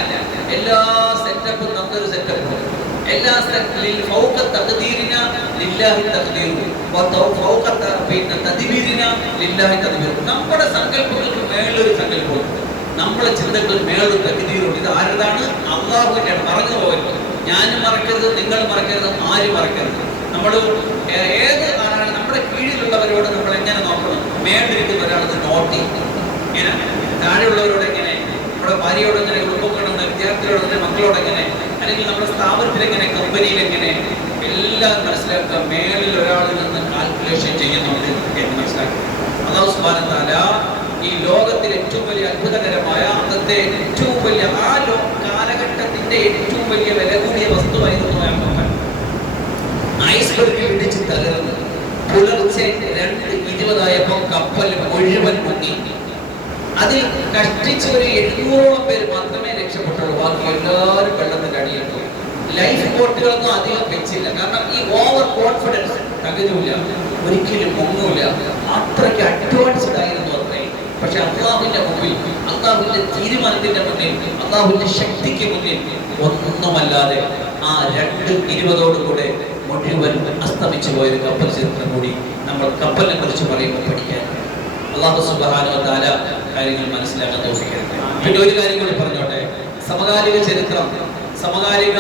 എല്ലാ സെറ്റപ്പും നല്ലൊരു സെറ്റപ്പ്. എല്ലാ നമ്മുടെ സങ്കല്പങ്ങൾക്ക് മേളൊരു സങ്കല്പമുണ്ട്, നമ്മളെ ചിന്തകൾ മേളൊരു തകതീരുണ്ട്. ഇത് ആരതാണ്? അള്ളാഹുവിന്റെ. മറന്നു പോകരുത്. ഞാനും മറക്കരുത്, നിങ്ങൾ മറക്കരുത്, ആരും മറക്കരുത്. നമ്മൾ ഏത് ആളാണ് നമ്മുടെ കീഴിലുള്ളവരോട് നമ്മൾ എങ്ങനെ നോക്കണം? മേളിരിക്കുന്ന ഒരാളത് നോട്ട് ചെയ്യും. ഇങ്ങനെ താഴെയുള്ളവരോട് എങ്ങനെ, നമ്മുടെ ഭാര്യയോട് എങ്ങനെ, കുടുംബങ്ങളോട്, വിദ്യാർത്ഥികളോട് എങ്ങനെ, മക്കളോട് എങ്ങനെ, അല്ലെങ്കിൽ നമ്മുടെ സ്ഥാപനത്തിൽ എങ്ങനെ, കമ്പനിയിൽ എങ്ങനെ, എല്ലാം മനസ്സിലാക്കുക. മേളിൽ ഒരാളിൽ നിന്ന് കാൽക്കുലേഷൻ ചെയ്യുന്നുണ്ട് എന്ന് മനസ്സിലാക്കുക. അല്ലാഹു സുബ്ഹാനഹു വ തആല ഈ ലോകത്തിൽ ഏറ്റവും വലിയ അത്ഭുതകരമായ അന്നത്തെ ഏറ്റവും വലിയ കാലഘട്ടത്തിന്റെ ഏറ്റവും വലിയ വില കൂടിയ വസ്തുവായിരുന്നു ഐസ്ബർഗിൽ ഇടിച്ച് തകർന്ന് പുലർച്ചെ 2:20 കപ്പൽ മുഴുവൻ മുങ്ങി. അതിൽ കഷ്ടിച്ച് ഒരു 700ഓളം പേര് മാത്രമേ രക്ഷപ്പെട്ടുള്ളൂ. ബാക്കി എല്ലാവരും വെള്ളത്തിന്റെ അടിയിൽ പോയി. ലൈഫ് ബോട്ടുകളൊന്നും അധികം വെച്ചില്ല. കാരണം ഈ ഓവർ കോൺഫിഡൻസ് തകരൂല, ഒരിക്കലും മുങ്ങൂല, അത്രയ്ക്ക് അഡ്വാൻസ്ഡ് ആയിരുന്നു അത്രേ. പക്ഷെ അള്ളാഹുവിന്റെ മുമ്പിൽ, അള്ളാഹുവിന്റെ തീരുമാനത്തിന്റെ മുന്നിൽ, അള്ളാഹുവിന്റെ ശക്തിക്ക് മുന്നിൽ ഒന്നുമല്ലാതെ ആ 2:20 മുഴുവൻ അസ്തമിച്ചു പോയൊരു കപ്പൽ ചരിത്രം കൂടി നമ്മൾ കപ്പലിനെ കുറിച്ച് പറയുമ്പോൾ പഠിക്കാൻ. അല്ലാഹു സുബ്ഹാനഹു വ തആല കാര്യങ്ങൾ മനസ്സിലാക്കാൻ തൗഫീഖ്. പിന്നെ ഒരു കാര്യം കൂടി പറഞ്ഞോട്ടെ. സമകാലിക ചരിത്രം, സമകാലിക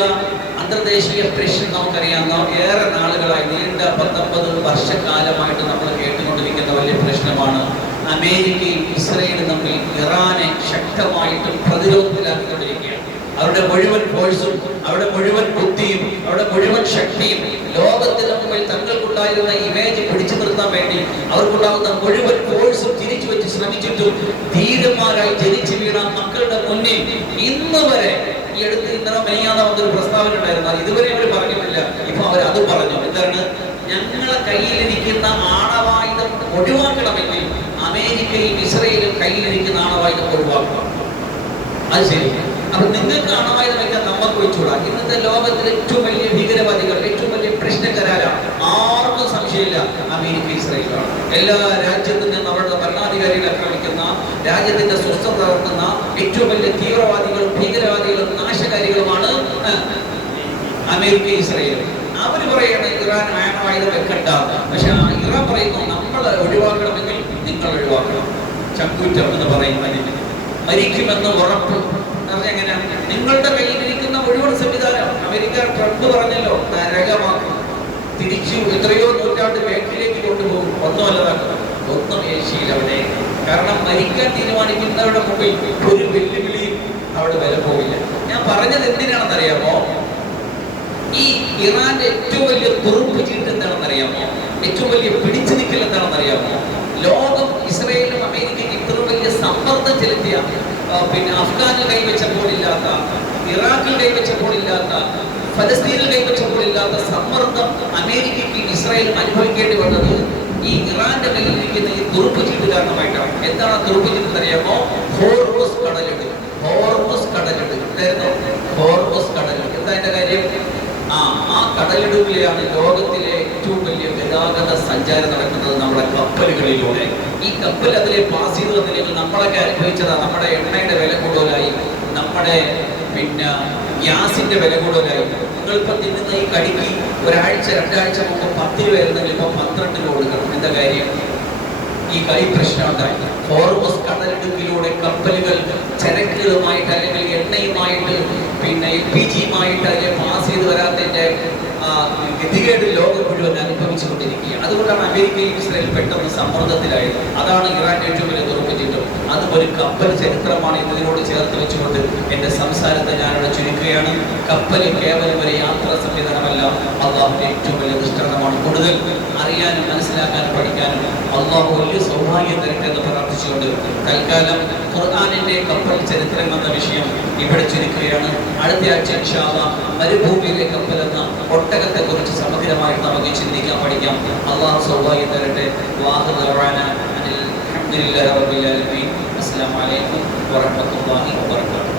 അന്തർദേശീയ പ്രശ്നം നമുക്കറിയാവുന്ന ഏറെ നാളുകളായി, നീണ്ട 19 വർഷക്കാലമായിട്ട് നമ്മൾ കേട്ടുകൊണ്ടിരിക്കുന്ന വലിയ പ്രശ്നമാണ് അമേരിക്കയും ഇസ്രയേലും തമ്മിൽ ഇറാനെ ശക്തമായിട്ട് പ്രതിരോധത്തിലാക്കിക്കൊണ്ടിരിക്കുകയാണ്. അവരുടെ മുഴുവൻ ഫോഴ്സും, അവരുടെ മുഴുവൻ ബുദ്ധിയും, അവരുടെ മുഴുവൻ ശക്തിയും ലോകത്തിന് മുമ്പിൽ തങ്ങൾക്കുണ്ടായിരുന്ന ഇമേജ് പിടിച്ചു നിർത്താൻ വേണ്ടി അവർക്കുണ്ടാകുന്ന മുഴുവൻ ഫോഴ്സും തിരിച്ചു വെച്ച് ശ്രമിച്ചിട്ടും ധീരന്മാരായി ജനിച്ചു വീണ മക്കളുടെ മുന്നിൽ ഇന്ന് വരെ ഈ അടുത്ത് ഇന്നലെ മെയ്യാതെ വന്നൊരു പ്രസ്താവന ഉണ്ടായിരുന്നു. അത് ഇതുവരെ അവർ പറഞ്ഞിട്ടില്ല. ഇപ്പൊ അവരത് പറഞ്ഞു. എന്താണ്? ഞങ്ങളെ കയ്യിലിരിക്കുന്ന ആണവായുധം ഒഴിവാക്കണമെങ്കിൽ അമേരിക്കയും ഇസ്രയേലും കയ്യിലിരിക്കുന്ന ആണവായുധം ഒഴിവാക്കണം. അത് ശരി. അപ്പൊ നിങ്ങൾക്ക് അണവായുധം വയ്ക്കാൻ നമുക്ക് വെച്ചുകൂടാ. ഇന്നത്തെ ലോകത്തിലെ ഏറ്റവും വലിയ ഭീകരവാദികൾ, ഏറ്റവും വലിയ പ്രശ്നക്കാരാണ്, ആർക്കും സംശയമില്ല, അമേരിക്ക ഇസ്രയേലാണ്. എല്ലാ രാജ്യത്തു നിന്നും അവരുടെ ഭരണാധികാരികളെ ആക്രമിക്കുന്ന, രാജ്യത്തിന്റെ സ്വസ്ഥത തകർക്കുന്ന ഏറ്റവും വലിയ തീവ്രവാദികളും ഭീകരവാദികളും നാശകാരികളുമാണ് അമേരിക്ക ഇസ്രയേലും. അവര് പറയുന്നത് ഇറാൻ ആണവായുധം വെക്കണ്ട. പക്ഷെ ഇറാൻ പറയുന്നു നമ്മൾ ഒഴിവാക്കണമെങ്കിൽ നിങ്ങൾ ഒഴിവാക്കണം. ചങ്കൂറ്റം എന്ന് പറയുന്നതിന് മരിക്കുമെന്ന് ഉറപ്പ്. എങ്ങനെ? നിങ്ങളുടെ കയ്യിലിരിക്കുന്ന മുഴുവൻ സംവിധാനം അമേരിക്ക ട്രംപ് പറഞ്ഞല്ലോ നരകമാക്കും, തിരിച്ചു എത്രയോ നൂറ്റാണ്ട് ബാക്കിലേക്ക് കൊണ്ടുപോകും, ഒന്നുമല്ലതാക്കും. ഒന്നും ഏഷ്യയിൽ അവിടെ. കാരണം മരിക്കാൻ തീരുമാനിക്കുന്നവരുടെ മുമ്പിൽ ഒരു വെല്ലുവിളിയും അവിടെ വില പോവില്ല. ഞാൻ പറഞ്ഞത് എന്തിനാണെന്നറിയാമോ? ഈ ഇറാന്റെ ഏറ്റവും വലിയ തുറുപ്പ് ചീട്ട് എന്താണെന്നറിയാമോ? ഏറ്റവും വലിയ പിടിച്ചു നിൽക്കൽ എന്താണെന്നറിയാമോ? ലോകം ഇസ്രയേലും അമേരിക്കയ്ക്ക് ഇത്ര വലിയ സമ്മർദ്ദം ചെലുത്തിയ, അഫ്ഗാനിൽ കൈവച്ചപ്പോൾ ഇല്ലാത്ത, ഇറാഖിൽ കൈവച്ചപ്പോൾ ഇല്ലാത്ത, ഫലസ്തീനിൽ കൈവച്ചപ്പോൾ ഇല്ലാത്ത സമ്മർദ്ദം അമേരിക്കയ്ക്ക് ഇസ്രായേലും അനുഭവിക്കേണ്ടി വന്നത് ഈ ഇറാന്റെ കയ്യിലിരിക്കുന്ന ഈ തുറുപ്പ് ചീട്ട് കാരണമായിട്ടാണ്. എന്താണ് ആ തുറുപ്പ് ചീട്ട് അറിയാമോ? ഹോർമുസ് കടലിടും. ഹോർമുസ് കടലിടും. എന്തായിരുന്നു ഹോർമുസ് കടലിടും? എന്താ അതിന്റെ കാര്യം? ആ കടലിടുകയാണ് ലോകത്തിലെ ഏറ്റവും വലിയ ഗതാഗത സഞ്ചാരം നടക്കുന്നത് നമ്മുടെ കപ്പലുകളിലൂടെ. ഈ കപ്പൽ അതിലെ പാസ് ചെയ്ത് വന്നില്ലെങ്കിൽ നമ്മളൊക്കെ അനുഭവിച്ചതാണ്. നമ്മുടെ എണ്ണയുടെ വില കൂടുതലായി, നമ്മുടെ ഗ്യാസിന്റെ വില കൂടുതലായി. നിങ്ങളിപ്പോൾ തിന്നുന്ന ഈ കടിക്ക് ഒരാഴ്ച 2 ആഴ്ച മുമ്പ് 10 രൂപ ആയിരുന്നെങ്കിൽ ഇപ്പം 12 രൂപ കൊടുക്കണം. എന്താ കാര്യം? ഈ കടി പ്രശ്നം ഉണ്ടായി. ഹോർമുസ് കടലിടുക്കിലൂടെ കപ്പലുകൾ ചരക്കുകളുമായിട്ട് അല്ലെങ്കിൽ എണ്ണയുമായിട്ട് LPG-യുമായിട്ട് അതിനെ പാസ് ചെയ്ത് വരാത്തതിന്റെ ഗതികേട് ലോകം മുഴുവൻ അനുഭവിച്ചു കൊണ്ടിരിക്കുകയാണ്. അതുകൊണ്ടാണ് അമേരിക്കയും ഇസ്രായേലും പെട്ടെന്ന് സമ്മർദ്ദത്തിലായത്. അതാണ് ഇറാന്റെ ഏറ്റവും വലിയ തുറപ്പിച്ചിട്ടും. അതും ഒരു കപ്പൽ ചരിത്രമാണ് എന്നതിനോട് ചേർത്ത് വെച്ചുകൊണ്ട് എന്റെ സംസാരത്തെ ഞാനിവിടെ ചുരുക്കുകയാണ്. കപ്പൽ കേവലം ഒരു യാത്രാ സംവിധാനമല്ല, അള്ളാഹുവിന്റെ ഏറ്റവും വലിയ ദൃഷ്ടാന്തമാണ്. കൂടുതൽ അറിയാനും മനസ്സിലാക്കാനും പഠിക്കാനും അള്ളാഹു വലിയ സൗഭാഗ്യം തരട്ടെ എന്ന് പ്രാർത്ഥിച്ചുകൊണ്ട് തൽക്കാലം ഖുർആനിന്റെ കപ്പൽ ചരിത്രം എന്ന വിഷയം ഇവിടെ ചുരുക്കുകയാണ്. അടുത്ത ആഴ്ച ഇൻഷാ അല്ലാഹ് മരുഭൂമിയിലെ കപ്പൽ എന്ന ഒട്ടകത്തെ കുറിച്ച് സമഗ്രമായിട്ട് നമുക്ക് ചിന്തിക്കാൻ പഠിക്കാം. അള്ളാഹു സൗഭാഗ്യം തരട്ടെ. അൽഹംദുലില്ലാഹി റബ്ബിൽ ആലമീൻ. അസ്സലാമു അലൈക്കും വറഹ്മത്തുള്ളാഹി വബറകാതുഹു.